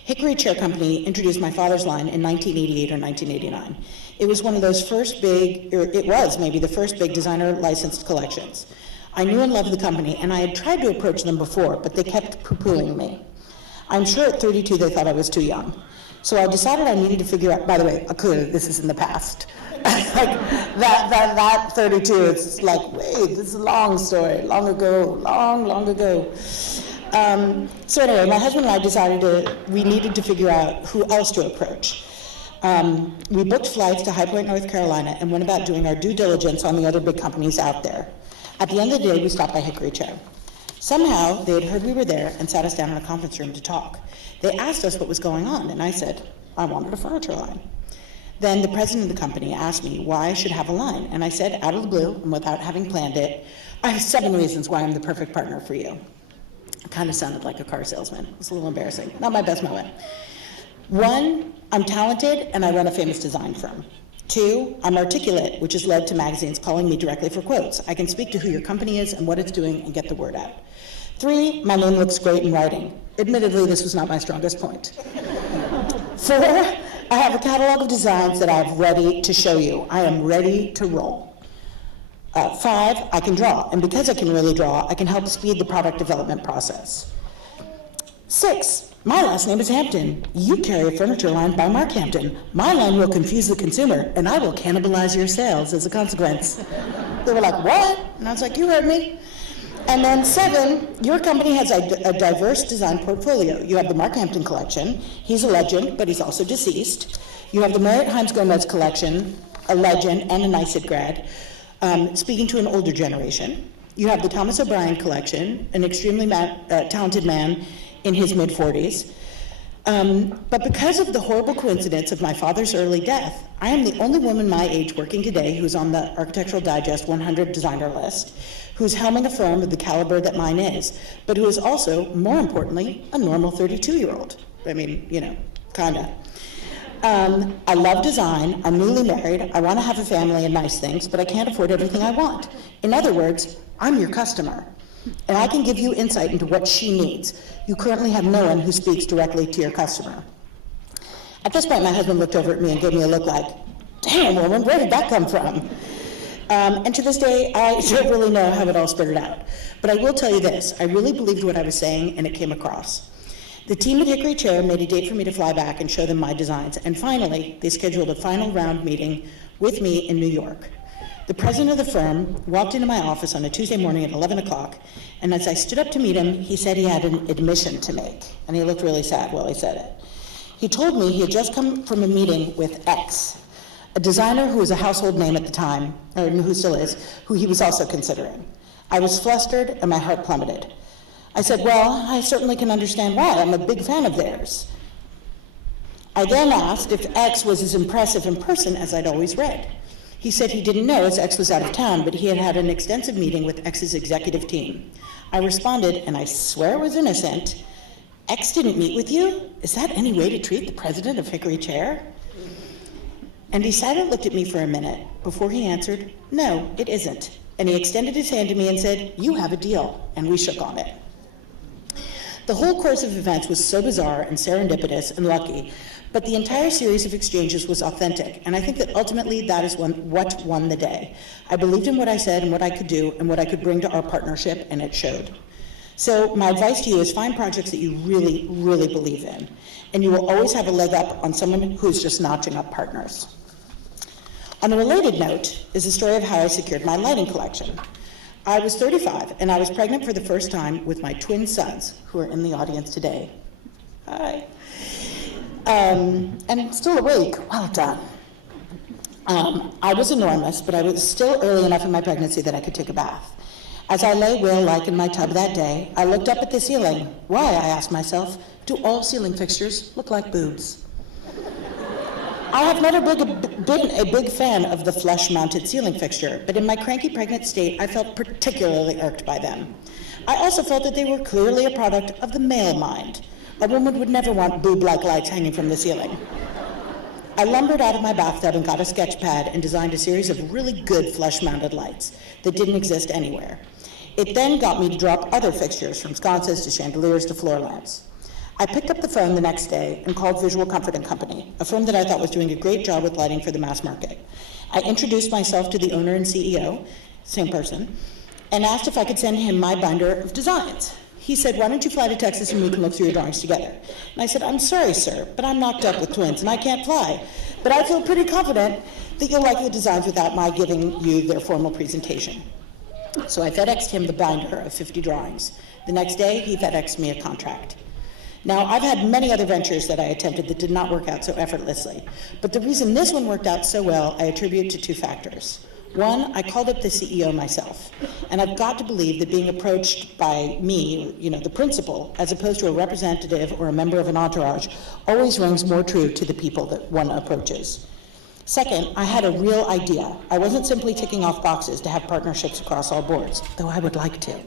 Hickory Chair Company introduced my father's line in 1988 or 1989. It was one of those first big, or it was maybe the first big designer licensed collections. I knew and loved the company, and I had tried to approach them before, but they kept poo-pooing me. I'm sure at 32 they thought I was too young. So I decided I needed to figure out, by the way, clearly this is in the past. Like that 32, it's like, wait, this is a long story, long ago, long ago. So anyway, my husband and I decided we needed to figure out who else to approach. We booked flights to High Point, North Carolina, and went about doing our due diligence on the other big companies out there. At the end of the day, we stopped by Hickory Chair. Somehow, they had heard we were there and sat us down in a conference room to talk. They asked us what was going on, and I said, I wanted a furniture line. Then the president of the company asked me why I should have a line, and I said, out of the blue, and without having planned it, I have 7 reasons why I'm the perfect partner for you. It kind of sounded like a car salesman. It was a little embarrassing. Not my best moment. 1, I'm talented and I run a famous design firm. 2, I'm articulate, which has led to magazines calling me directly for quotes. I can speak to who your company is and what it's doing and get the word out. 3, my name looks great in writing. Admittedly, this was not my strongest point. 4, I have a catalog of designs that I'm ready to show you. I am ready to roll. 5, I can draw, and because I can really draw, I can help speed the product development process. 6, my last name is Hampton. You carry a furniture line by Mark Hampton. My line will confuse the consumer, and I will cannibalize your sales as a consequence. They were like, what? And I was like, you heard me. And then 7, your company has a diverse design portfolio. You have the Mark Hampton collection. He's a legend, but he's also deceased. You have the Merritt Hines Gomez collection, a legend and a NYSID grad, speaking to an older generation. You have the Thomas O'Brien collection, an extremely talented man in his mid-40s. But because of the horrible coincidence of my father's early death, I am the only woman my age working today who's on the Architectural Digest 100 designer list, who's helming a firm of the caliber that mine is, but who is also, more importantly, a normal 32-year-old. I mean, you know, kinda. I love design, I'm newly married, I want to have a family and nice things, but I can't afford everything I want. In other words, I'm your customer, and I can give you insight into what she needs. You currently have no one who speaks directly to your customer. At this point, my husband looked over at me and gave me a look like, damn woman, where did that come from? And to this day, I don't really know how it all started out. But I will tell you this, I really believed what I was saying and it came across. The team at Hickory Chair made a date for me to fly back and show them my designs, and finally, they scheduled a final round meeting with me in New York. The president of the firm walked into my office on a Tuesday morning at 11 o'clock, and as I stood up to meet him, he said he had an admission to make, and he looked really sad while he said it. He told me he had just come from a meeting with X, a designer who was a household name at the time, or who still is, who he was also considering. I was flustered and my heart plummeted. I said, well, I certainly can understand why. I'm a big fan of theirs. I then asked if X was as impressive in person as I'd always read. He said he didn't know as X was out of town, but he had had an extensive meeting with X's executive team. I responded, and I swear it was innocent, X didn't meet with you? Is that any way to treat the president of Hickory Chair? And he sat and looked at me for a minute before he answered, no, it isn't. And he extended his hand to me and said, you have a deal, and we shook on it. The whole course of events was so bizarre and serendipitous and lucky, but the entire series of exchanges was authentic, and I think that ultimately that is what won the day. I believed in what I said and what I could do and what I could bring to our partnership, and it showed. So my advice to you is find projects that you really, really believe in, and you will always have a leg up on someone who's just notching up partners. On a related note is the story of how I secured my lighting collection. I was 35, and I was pregnant for the first time with my twin sons, who are in the audience today. Hi. And I'm still awake. Well done. I was enormous, but I was still early enough in my pregnancy that I could take a bath. As I lay whale-like in my tub that day, I looked up at the ceiling. Why, I asked myself, do all ceiling fixtures look like boobs? I have never been a big fan of the flush-mounted ceiling fixture, but in my cranky pregnant state, I felt particularly irked by them. I also felt that they were clearly a product of the male mind. A woman would never want boob-like lights hanging from the ceiling. I lumbered out of my bathtub and got a sketch pad and designed a series of really good flush-mounted lights that didn't exist anywhere. It then got me to drop other fixtures, from sconces to chandeliers to floor lamps. I picked up the phone the next day and called Visual Comfort & Company, a firm that I thought was doing a great job with lighting for the mass market. I introduced myself to the owner and CEO, same person, and asked if I could send him my binder of designs. He said, why don't you fly to Texas and we can look through your drawings together? And I said, I'm sorry, sir, but I'm knocked up with twins and I can't fly. But I feel pretty confident that you'll like the designs without my giving you their formal presentation. So I FedExed him the binder of 50 drawings. The next day, he FedExed me a contract. Now, I've had many other ventures that I attempted that did not work out so effortlessly, but the reason this one worked out so well, I attribute to 2 factors. One, I called up the CEO myself, and I've got to believe that being approached by me, the principal, as opposed to a representative or a member of an entourage, always rings more true to the people that one approaches. Second, I had a real idea. I wasn't simply ticking off boxes to have partnerships across all boards, though I would like to.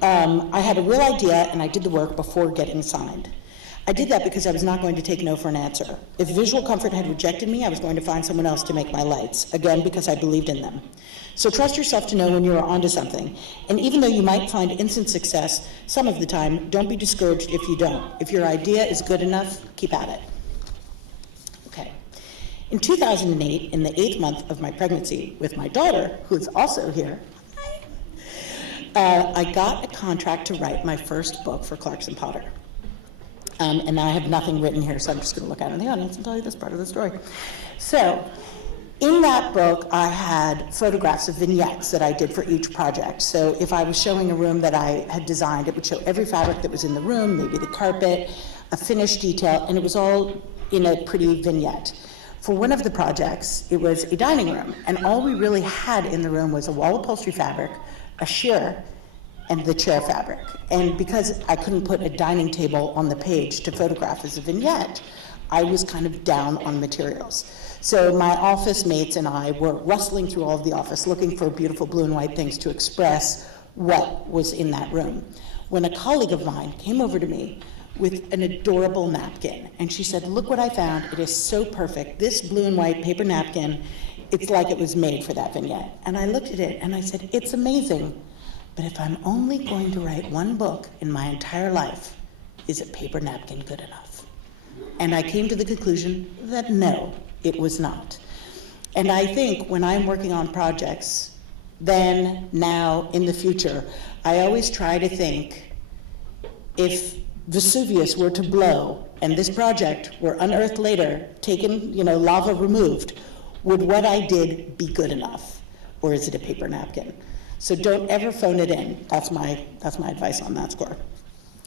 I had a real idea, and I did the work before getting signed. I did that because I was not going to take no for an answer. If Visual Comfort had rejected me, I was going to find someone else to make my lights, again, because I believed in them. So trust yourself to know when you are onto something, and even though you might find instant success some of the time, don't be discouraged if you don't. If your idea is good enough, keep at it. Okay. In 2008, in the 8th month of my pregnancy with my daughter, who is also here, I got a contract to write my first book for Clarkson Potter. And now I have nothing written here, so I'm just going to look out in the audience and tell you this part of the story. So, in that book, I had photographs of vignettes that I did for each project. So if I was showing a room that I had designed, it would show every fabric that was in the room, maybe the carpet, a finished detail, and it was all in a pretty vignette. For one of the projects, it was a dining room, and all we really had in the room was a wall upholstery fabric, a sheer, and the chair fabric. And because I couldn't put a dining table on the page to photograph as a vignette, I was kind of down on materials. So my office mates and I were rustling through all of the office looking for beautiful blue and white things to express what was in that room. When a colleague of mine came over to me with an adorable napkin, and she said, "Look what I found, it is so perfect. This blue and white paper napkin, it's like it was made for that vignette." And I looked at it and I said, "It's amazing, but if I'm only going to write one book in my entire life, is a paper napkin good enough?" And I came to the conclusion that no, it was not. And I think when I'm working on projects, then, now, in the future, I always try to think, if Vesuvius were to blow and this project were unearthed later, taken, lava removed, would what I did be good enough? Or is it a paper napkin? So don't ever phone it in. That's my advice on that score.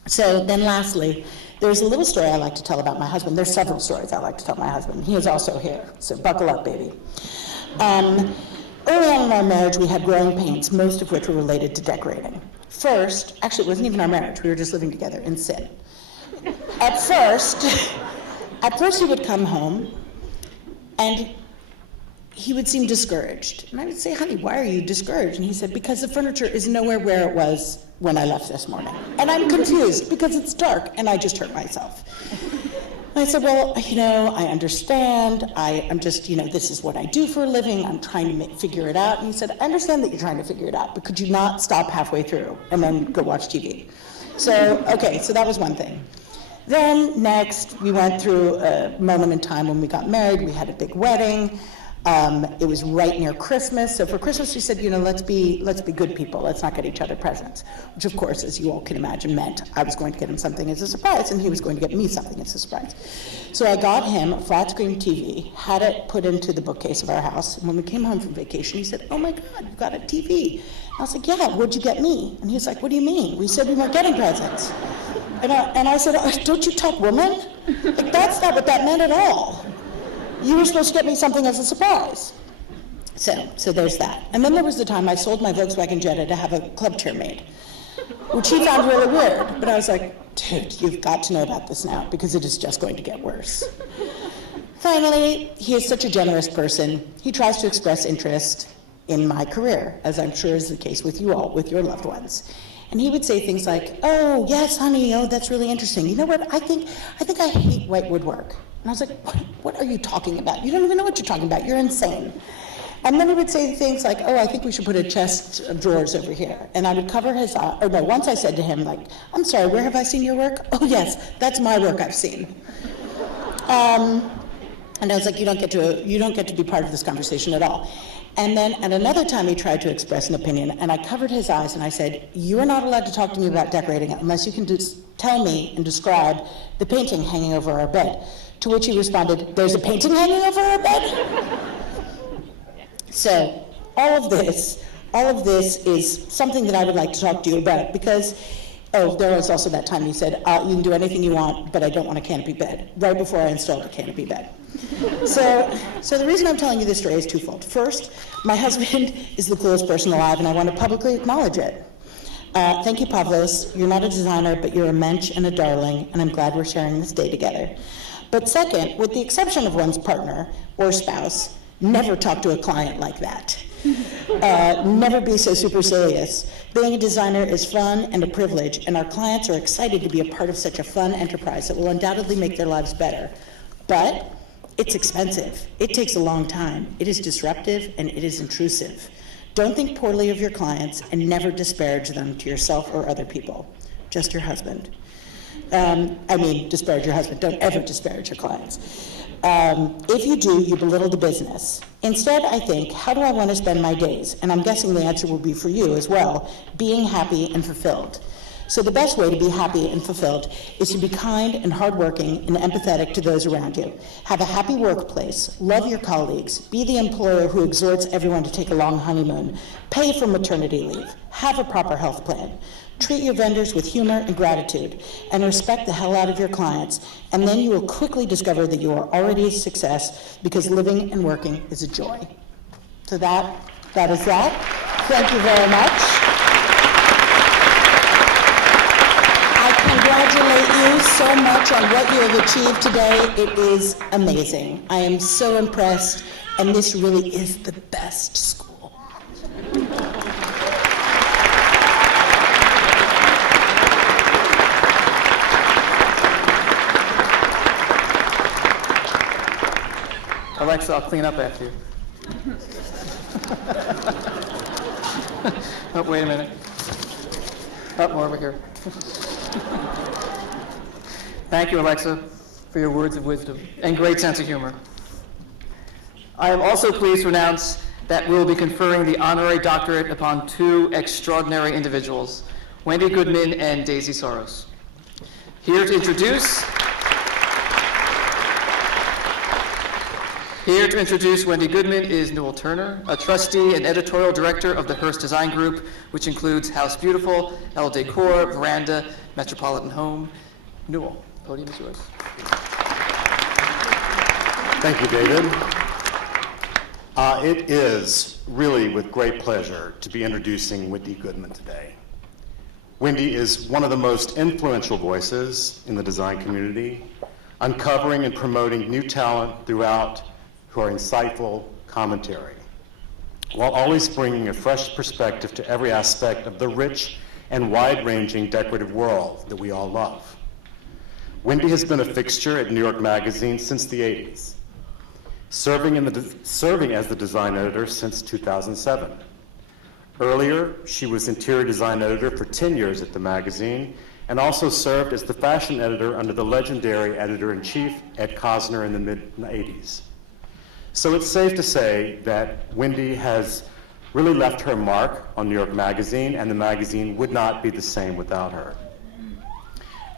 So then lastly, there's a little story I like to tell about my husband. There's several stories I like to tell my husband. He is also here, so buckle up, baby. Early on in our marriage, we had growing pains, most of which were related to decorating. First, actually, it wasn't even our marriage. We were just living together in sin. At first, he would come home, and he would seem discouraged. And I would say, "Honey, why are you discouraged?" And he said, "Because the furniture is nowhere where it was when I left this morning. And I'm confused because it's dark and I just hurt myself." And I said, "Well, I understand. I'm just, this is what I do for a living. I'm trying to figure it out." And he said, "I understand that you're trying to figure it out, but could you not stop halfway through and then go watch TV?" So, okay, so that was one thing. Then next, we went through a moment in time when we got married. We had a big wedding. It was right near Christmas. So for Christmas, we said, let's be good people. Let's not get each other presents. Which, of course, as you all can imagine, meant I was going to get him something as a surprise, and he was going to get me something as a surprise. So I got him a flat screen TV, had it put into the bookcase of our house. And when we came home from vacation, he said, "Oh my God, you've got a TV." I was like, "Yeah, what'd you get me?" And he was like, "What do you mean? We said we weren't getting presents." And I said, "Don't you talk woman? Like, that's not what that meant at all. You were supposed to get me something as a surprise." So there's that. And then there was the time I sold my Volkswagen Jetta to have a club chair made, which he found really weird. But I was like, "Dude, you've got to know about this now because it is just going to get worse." Finally, he is such a generous person. He tries to express interest in my career, as I'm sure is the case with you all, with your loved ones. And he would say things like, "Oh, yes, honey, oh, that's really interesting. You know what, I think I hate white woodwork." And I was like, what are you talking about? You don't even know what you're talking about. You're insane. And then he would say things like, "Oh, I think we should put a chest of drawers over here." And I would cover his eye. Or no, once I said to him, "I'm sorry, where have I seen your work?" "Oh, yes, that's my work I've seen." And I was like, you don't get to be part of this conversation at all. And then at another time he tried to express an opinion, and I covered his eyes and I said, "You are not allowed to talk to me about decorating unless you can tell me and describe the painting hanging over our bed." To which he responded, "There's a painting hanging over our bed?" So all of this is something that I would like to talk to you about because, there was also that time he said, "You can do anything you want, but I don't want a canopy bed," right before I installed a canopy bed. So the reason I'm telling you this story is twofold. First, my husband is the coolest person alive, and I want to publicly acknowledge it. Thank you, Pavlos. You're not a designer, but you're a mensch and a darling, and I'm glad we're sharing this day together. But second, with the exception of one's partner or spouse, never talk to a client like that. Never be so supercilious. Being a designer is fun and a privilege, and our clients are excited to be a part of such a fun enterprise that will undoubtedly make their lives better. But it's expensive. It takes a long time. It is disruptive, and it is intrusive. Don't think poorly of your clients, and never disparage them to yourself or other people. Just your husband. Disparage your husband. Don't ever disparage your clients. If you do, you belittle the business. Instead, I think, how do I want to spend my days? And I'm guessing the answer will be for you as well, being happy and fulfilled. So the best way to be happy and fulfilled is to be kind and hardworking and empathetic to those around you. Have a happy workplace, love your colleagues, be the employer who exhorts everyone to take a long honeymoon, pay for maternity leave, have a proper health plan, treat your vendors with humor and gratitude, and respect the hell out of your clients, and then you will quickly discover that you are already a success because living and working is a joy. So that is that. Thank you very much. I congratulate you so much on what you have achieved today. It is amazing. I am so impressed, and this really is the best school. Alexa, I'll clean up after you. Oh, wait a minute. Oh, more over here. Thank you, Alexa, for your words of wisdom and great sense of humor. I am also pleased to announce that we will be conferring the honorary doctorate upon two extraordinary individuals, Wendy Goodman and Daisy Soros. Here to introduce Wendy Goodman is Newell Turner, a trustee and editorial director of the Hearst Design Group, which includes House Beautiful, Elle Decor, Veranda, Metropolitan Home. Newell, podium is yours. Thank you, David. It is really with great pleasure to be introducing Wendy Goodman today. Wendy is one of the most influential voices in the design community, uncovering and promoting new talent throughout her insightful commentary, while always bringing a fresh perspective to every aspect of the rich and wide-ranging decorative world that we all love. Wendy has been a fixture at New York Magazine since the 80s, serving as the design editor since 2007. Earlier, she was interior design editor for 10 years at the magazine and also served as the fashion editor under the legendary editor-in-chief Ed Cosner in the mid-80s. So it's safe to say that Wendy has really left her mark on New York Magazine, and the magazine would not be the same without her.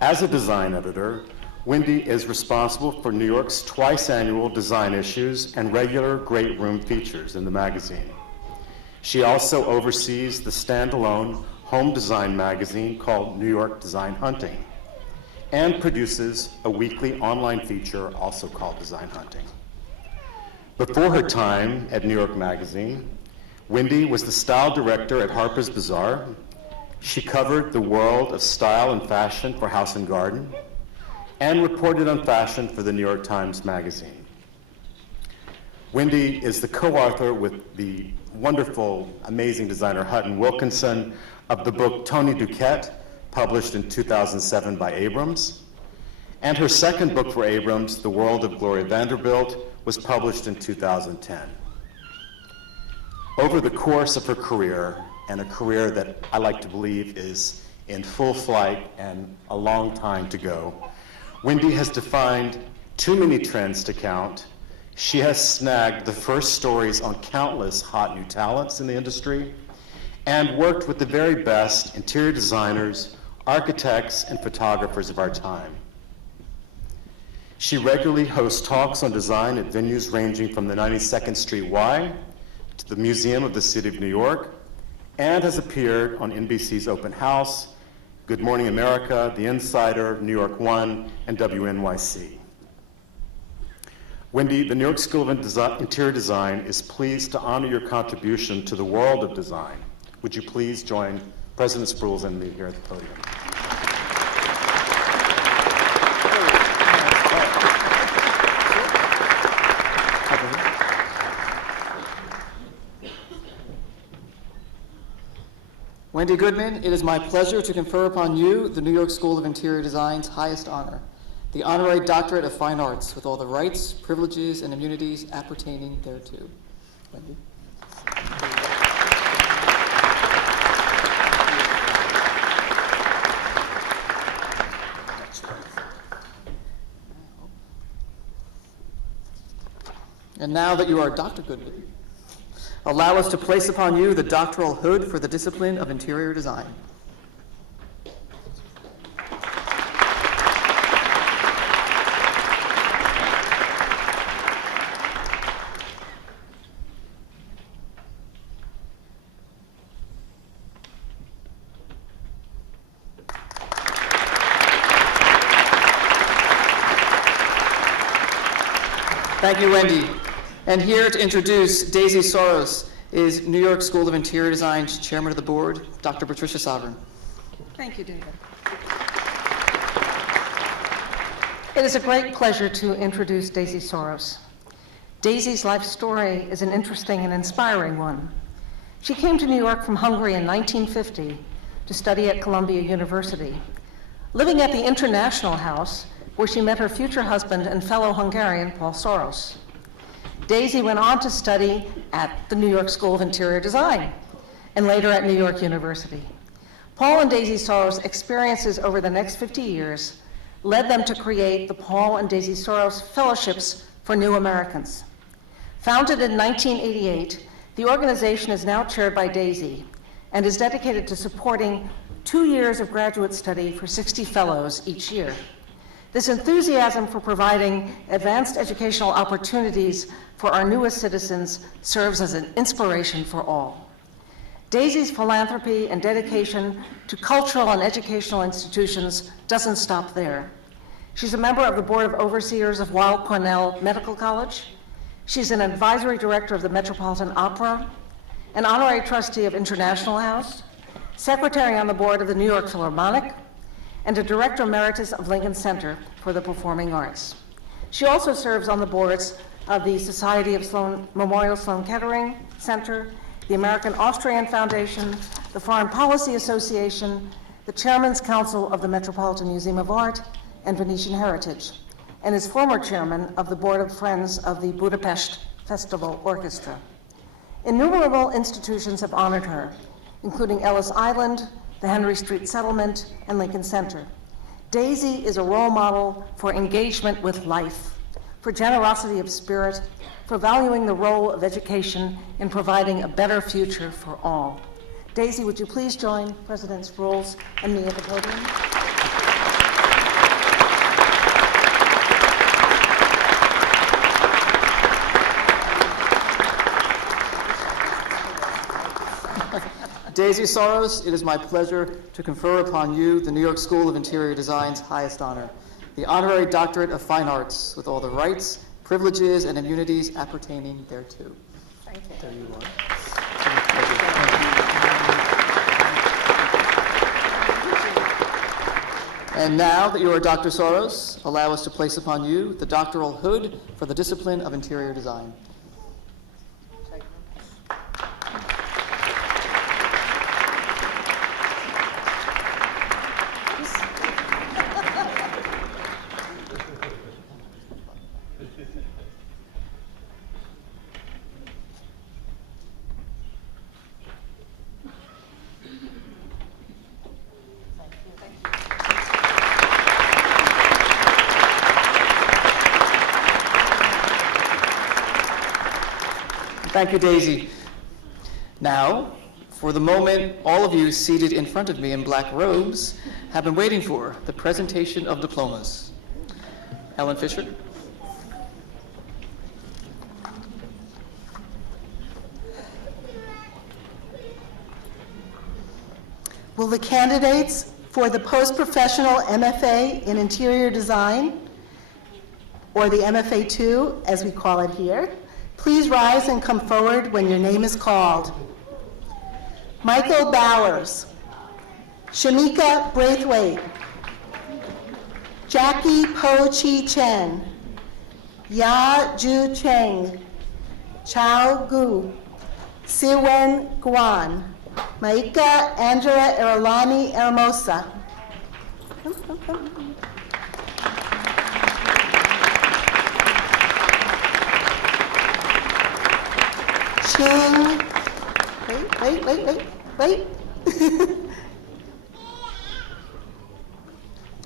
As a design editor, Wendy is responsible for New York's twice-annual design issues and regular Great Room features in the magazine. She also oversees the standalone home design magazine called New York Design Hunting, and produces a weekly online feature also called Design Hunting. Before her time at New York Magazine, Wendy was the style director at Harper's Bazaar. She covered the world of style and fashion for House & Garden, and reported on fashion for the New York Times Magazine. Wendy is the co-author with the wonderful, amazing designer Hutton Wilkinson of the book Tony Duquette, published in 2007 by Abrams. And her second book for Abrams, The World of Gloria Vanderbilt, was published in 2010. Over the course of her career, and a career that I like to believe is in full flight and a long time to go, Wendy has defined too many trends to count. She has snagged the first stories on countless hot new talents in the industry, and worked with the very best interior designers, architects, and photographers of our time. She regularly hosts talks on design at venues ranging from the 92nd Street Y to the Museum of the City of New York, and has appeared on NBC's Open House, Good Morning America, The Insider, New York One, and WNYC. Wendy, the New York School of Interior Design is pleased to honor your contribution to the world of design. Would you please join President Spruill and me here at the podium? Wendy Goodman, it is my pleasure to confer upon you the New York School of Interior Design's highest honor, the Honorary Doctorate of Fine Arts, with all the rights, privileges, and immunities appertaining thereto. Wendy. And now that you are Dr. Goodman, allow us to place upon you the doctoral hood for the discipline of interior design. Thank you, Wendy. And here to introduce Daisy Soros is New York School of Interior Design's Chairman of the Board, Dr. Patricia Sovereign. Thank you, David. It is a great pleasure to introduce Daisy Soros. Daisy's life story is an interesting and inspiring one. She came to New York from Hungary in 1950 to study at Columbia University, living at the International House, where she met her future husband and fellow Hungarian, Paul Soros. Daisy went on to study at the New York School of Interior Design and later at New York University. Paul and Daisy Soros' experiences over the next 50 years led them to create the Paul and Daisy Soros Fellowships for New Americans. Founded in 1988, the organization is now chaired by Daisy and is dedicated to supporting 2 years of graduate study for 60 fellows each year. This enthusiasm for providing advanced educational opportunities for our newest citizens serves as an inspiration for all. Daisy's philanthropy and dedication to cultural and educational institutions doesn't stop there. She's a member of the Board of Overseers of Weill Cornell Medical College. She's an advisory director of the Metropolitan Opera, an honorary trustee of International House, secretary on the board of the New York Philharmonic, and a director emeritus of Lincoln Center for the Performing Arts. She also serves on the boards of the Society of Memorial Sloan Kettering Center, the American Austrian Foundation, the Foreign Policy Association, the Chairman's Council of the Metropolitan Museum of Art, and Venetian Heritage, and is former chairman of the Board of Friends of the Budapest Festival Orchestra. Innumerable institutions have honored her, including Ellis Island, the Henry Street Settlement, and Lincoln Center. Daisy is a role model for engagement with life, for generosity of spirit, for valuing the role of education in providing a better future for all. Daisy, would you please join President's rules and me at the podium? Daisy Soros, it is my pleasure to confer upon you the New York School of Interior Design's highest honor, the Honorary Doctorate of Fine Arts, with all the rights, privileges, and immunities appertaining thereto. Thank you. There you are. And now that you are Dr. Soros, allow us to place upon you the doctoral hood for the discipline of interior design. Thank you, Daisy. Now, for the moment all of you seated in front of me in black robes have been waiting for, the presentation of diplomas. Ellen Fisher. Will the candidates for the post-professional MFA in interior design, or the MFA2, as we call it here, please rise and come forward when your name is called. Michael Bowers, Shamika Braithwaite, Jackie Po Chi Chen, Ya Ju Cheng, Chao Gu, Siwen Guan, Maika Angela Erolani Hermosa. Ching, wait.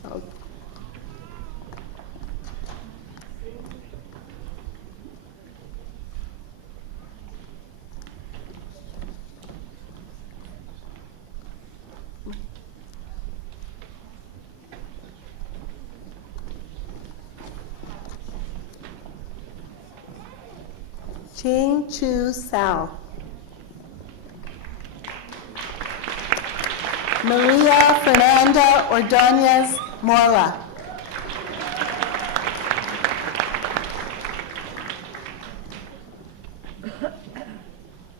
Oh. Ching Chu Sao. Maria Fernanda Ordonez Morla.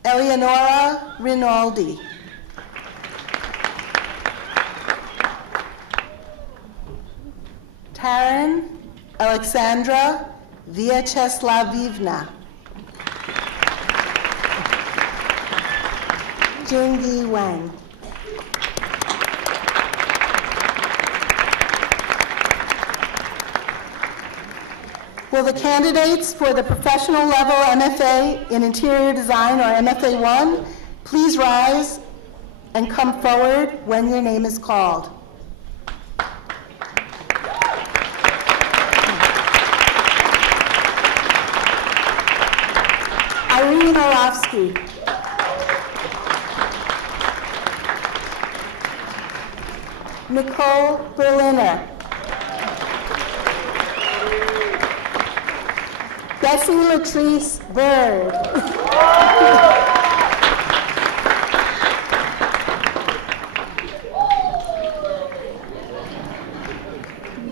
Eleonora Rinaldi. Taryn Alexandra Vyacheslavivna. Jingyi Wang. Will the candidates for the professional level MFA in Interior Design, or MFA 1, please rise and come forward when your name is called. Irene Orlovsky. Nicole Berliner. Bessie Latrice Bird.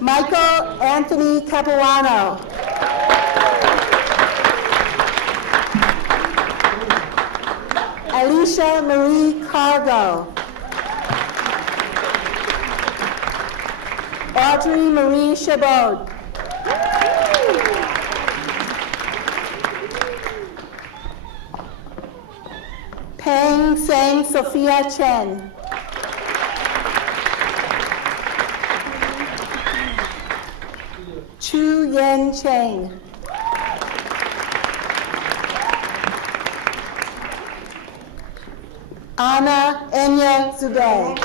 Michael Anthony Capuano. Alicia Marie Cargo. Audrey Marie Chabot. Peng Sang Sophia Chen. Chu Yen Cheng. Anna Enya Zubey.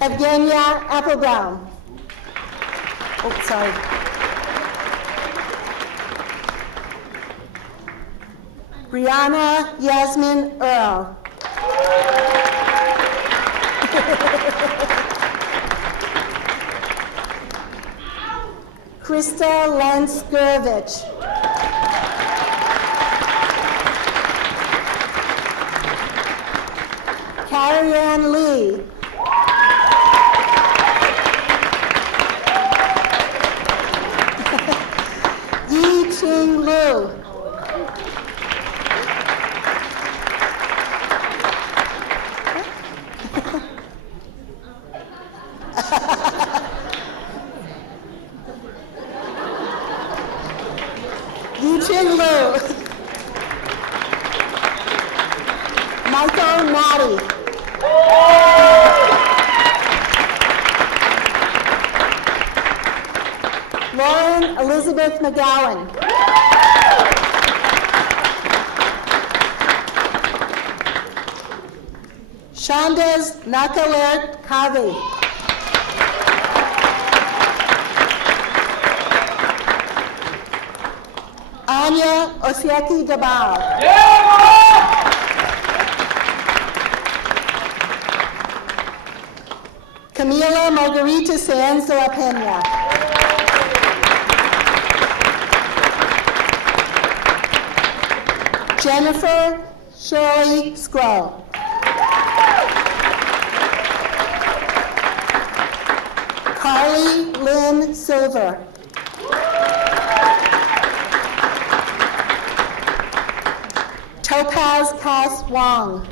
Evgenia Applebaum. Oh, sorry. Brianna Yasmin Earl. Krista Lensgervich. Carrie Ann Lee. Yi Ching Lu. Yi Ching Lu. Michael Matty. Lauren Elizabeth McGowan. Shandes Nakalert Kavi. Anya Osieki Dabal. Camila Margarita Sanz de la Peña. Jennifer Shirley Scroll. Carly Lynn Silver. Topaz Cass Wong.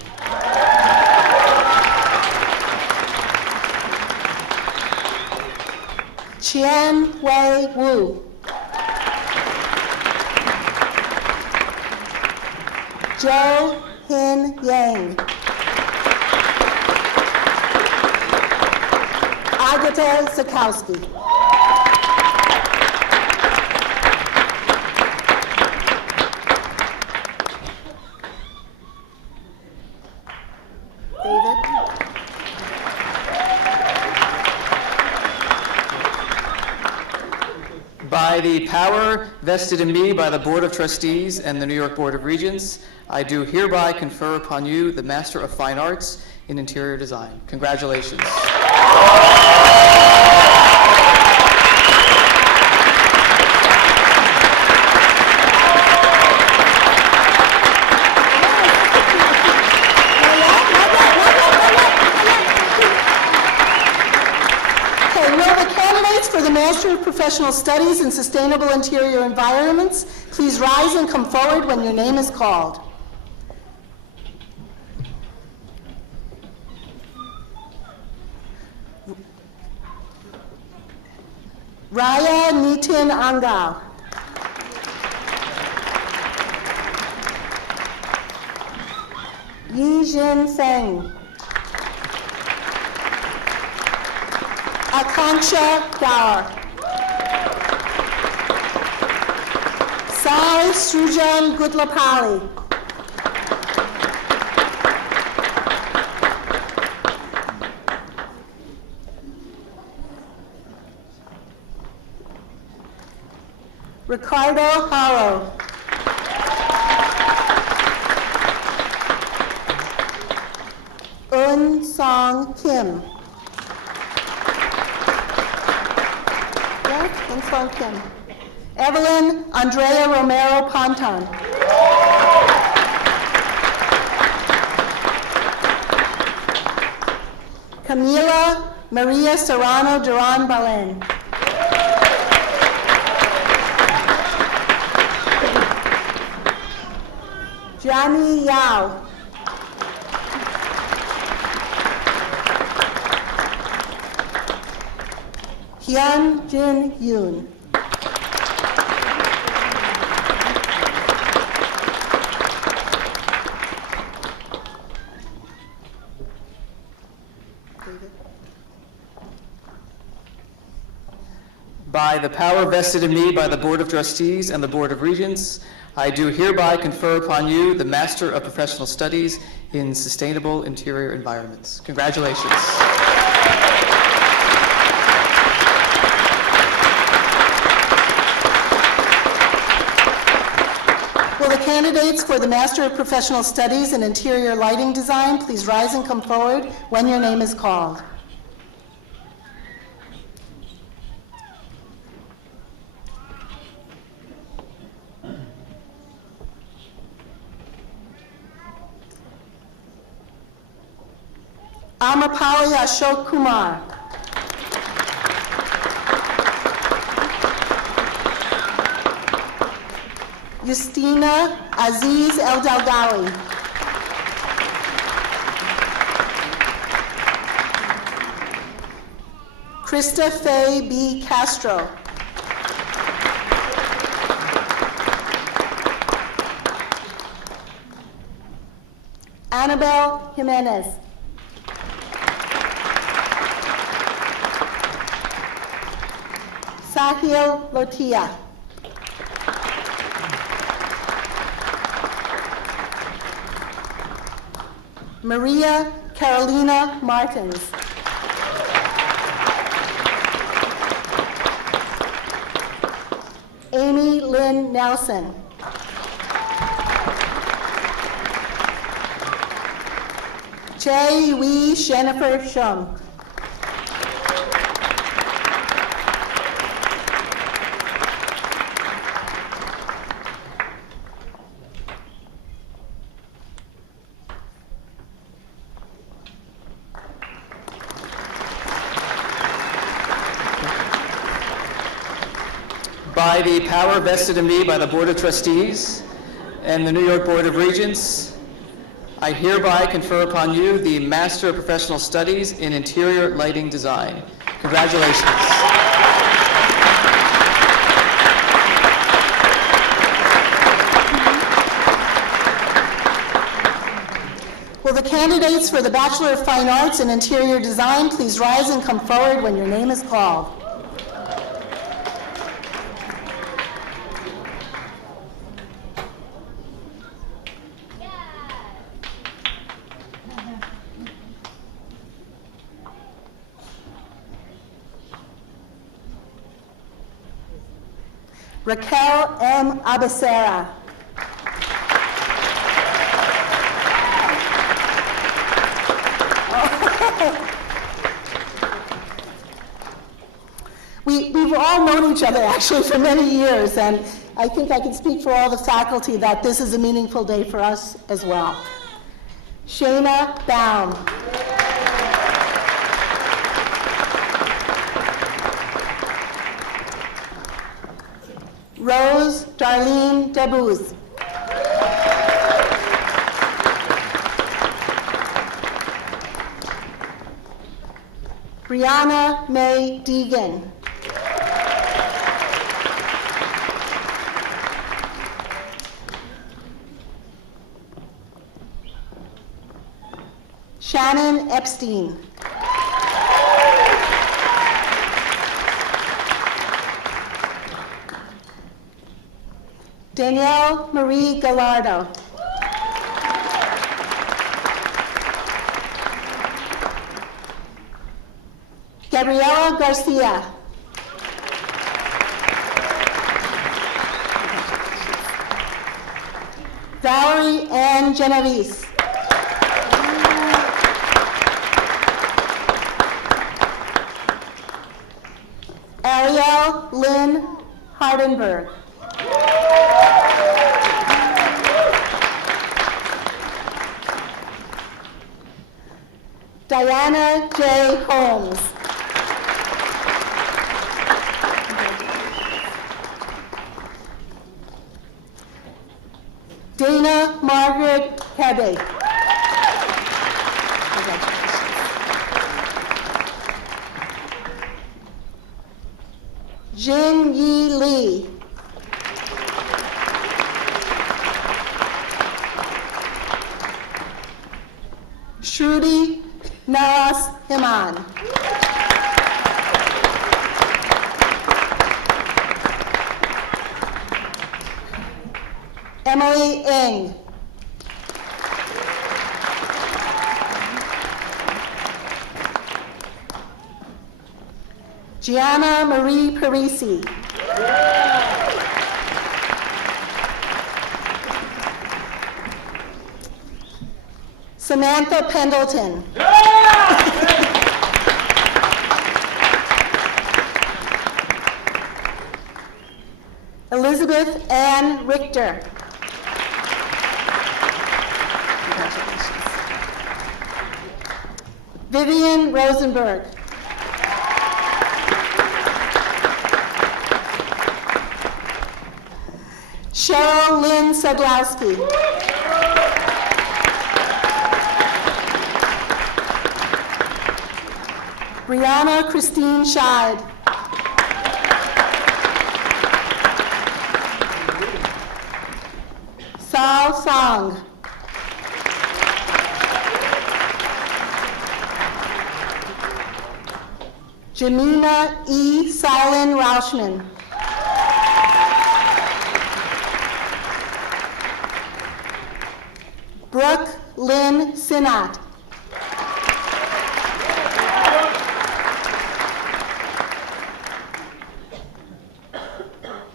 Chien Wei Wu. Joe Hin Yang. Agatha Sikowski. David. By the power vested in me by the Board of Trustees and the New York Board of Regents, I do hereby confer upon you the Master of Fine Arts in Interior Design. Congratulations. Okay, will the candidates for the Master of Professional Studies in Sustainable Interior Environments please rise and come forward when your name is called? Raya Nitin Angal. Yi Jin Feng. Akanksha Gaur. Sai Srujan Gutlapalli. Ricardo Haro. Un Song Kim. Yeah, Un Song Kim. Evelyn Andrea Romero Ponton. Camila Maria Serrano Duran Balen. Johnny Yao. Hyun Jin Yoon. By the power vested in me by the Board of Trustees and the Board of Regents, I do hereby confer upon you the Master of Professional Studies in Sustainable Interior Environments. Congratulations. Will the candidates for the Master of Professional Studies in Interior Lighting Design please rise and come forward when your name is called? Amrapali Ashok Kumar. Justina Aziz El Daldawi. Krista Faye B. Castro. Annabelle Jimenez. Sahil Lotia. Maria Carolina Martins. Amy Lynn Nelson. Che Wee Jennifer Shum. By the power vested in me by the Board of Trustees and the New York Board of Regents, I hereby confer upon you the Master of Professional Studies in Interior Lighting Design. Congratulations. Will the candidates for the Bachelor of Fine Arts in Interior Design please rise and come forward when your name is called? Raquel M. Abacera. We've all known each other actually for many years, and I think I can speak for all the faculty that this is a meaningful day for us as well. Shayna Baum. Rose Darlene Debuz. Brianna May Deegan. Shannon Epstein. Danielle Marie Gallardo. Gabriela Garcia. Valerie Ann Genovese. Ariel Lynn Hardenberg. Diana J. Holmes. Dana Margaret Kebe. Jin Yi Lee. Shruti Naras Himan. Emily Ng. Gianna Marie Parisi. Samantha Pendleton. Elizabeth Ann Richter. Vivian Rosenberg. Cheryl Lynn Sadlowski. Brianna Christine Scheid. Sal Song. Jamina E. Silent Rauschman. Brooke Lynn Sinat.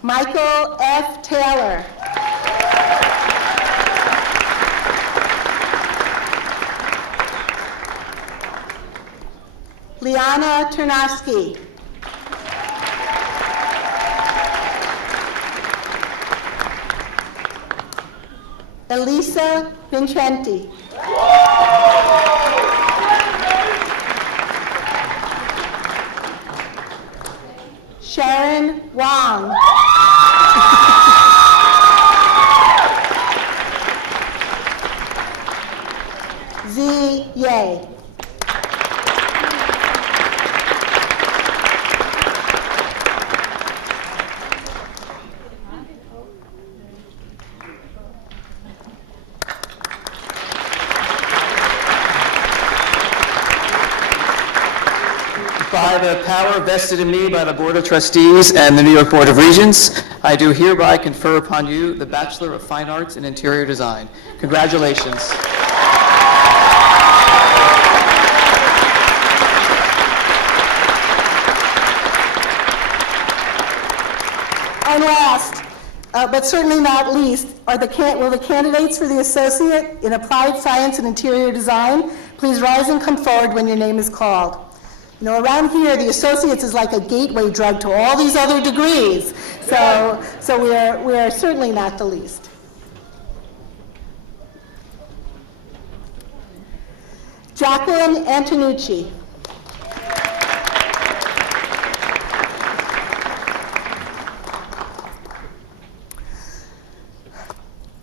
Michael F. Taylor. Liana Ternowski. Elisa Vincenti. Sharon Wong. Z. Ye. By the power vested in me by the Board of Trustees and the New York Board of Regents, I do hereby confer upon you the Bachelor of Fine Arts in Interior Design. Congratulations. And last, but certainly not least, will the candidates for the Associate in Applied Science and Interior Design please rise and come forward when your name is called. You know, around here, the Associates is like a gateway drug to all these other degrees, so we are certainly not the least. Jacqueline Antonucci.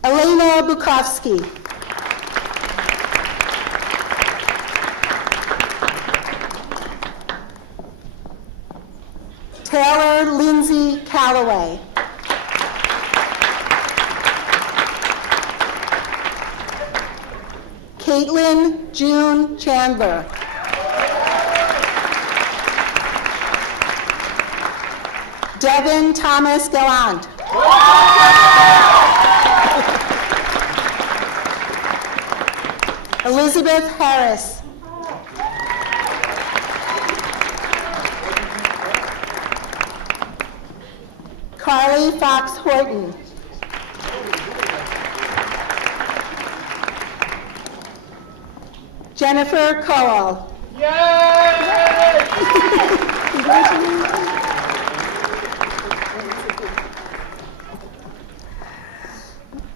Elena Bukowski. Taylor Lindsay Calloway. Caitlin June Chandler. Devin Thomas Gallant. Elizabeth Harris. Carly Fox Horton. Jennifer Cowell.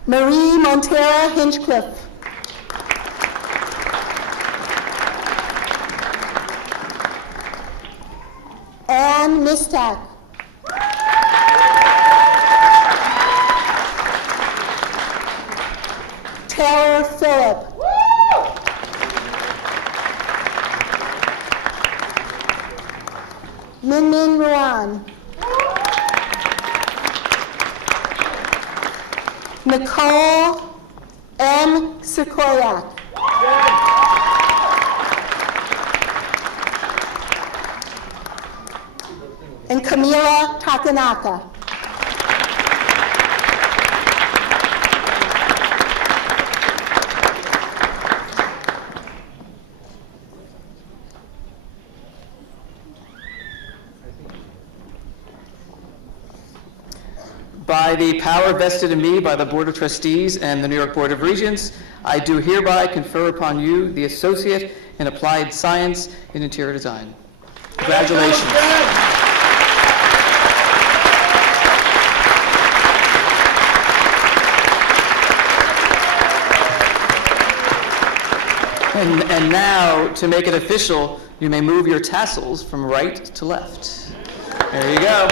Marie Montera Hinchcliffe. Ann Mistak. Taylor Phillip. Min Min Ruan. Nicole M. Sikoyak. And Camila Takanaka. By the power vested in me by the Board of Trustees and the New York Board of Regents, I do hereby confer upon you the Associate in Applied Science in Interior Design. Congratulations. And now, to make it official, you may move your tassels from right to left. There you go.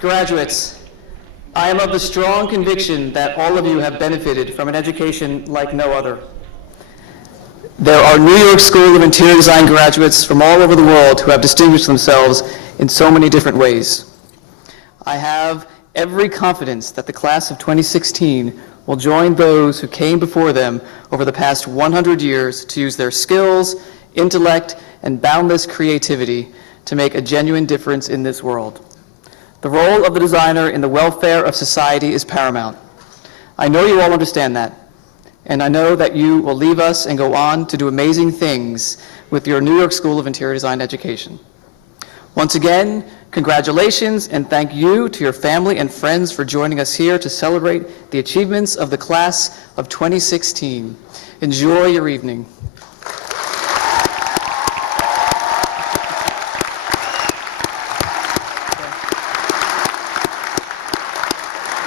Graduates, I am of the strong conviction that all of you have benefited from an education like no other. There are New York School of Interior Design graduates from all over the world who have distinguished themselves in so many different ways. I have every confidence that the class of 2016 will join those who came before them over the past 100 years to use their skills, intellect, and boundless creativity to make a genuine difference in this world. The role of the designer in the welfare of society is paramount. I know you all understand that, and I know that you will leave us and go on to do amazing things with your New York School of Interior Design education. Once again, congratulations, and thank you to your family and friends for joining us here to celebrate the achievements of the class of 2016. Enjoy your evening.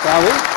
Shall we?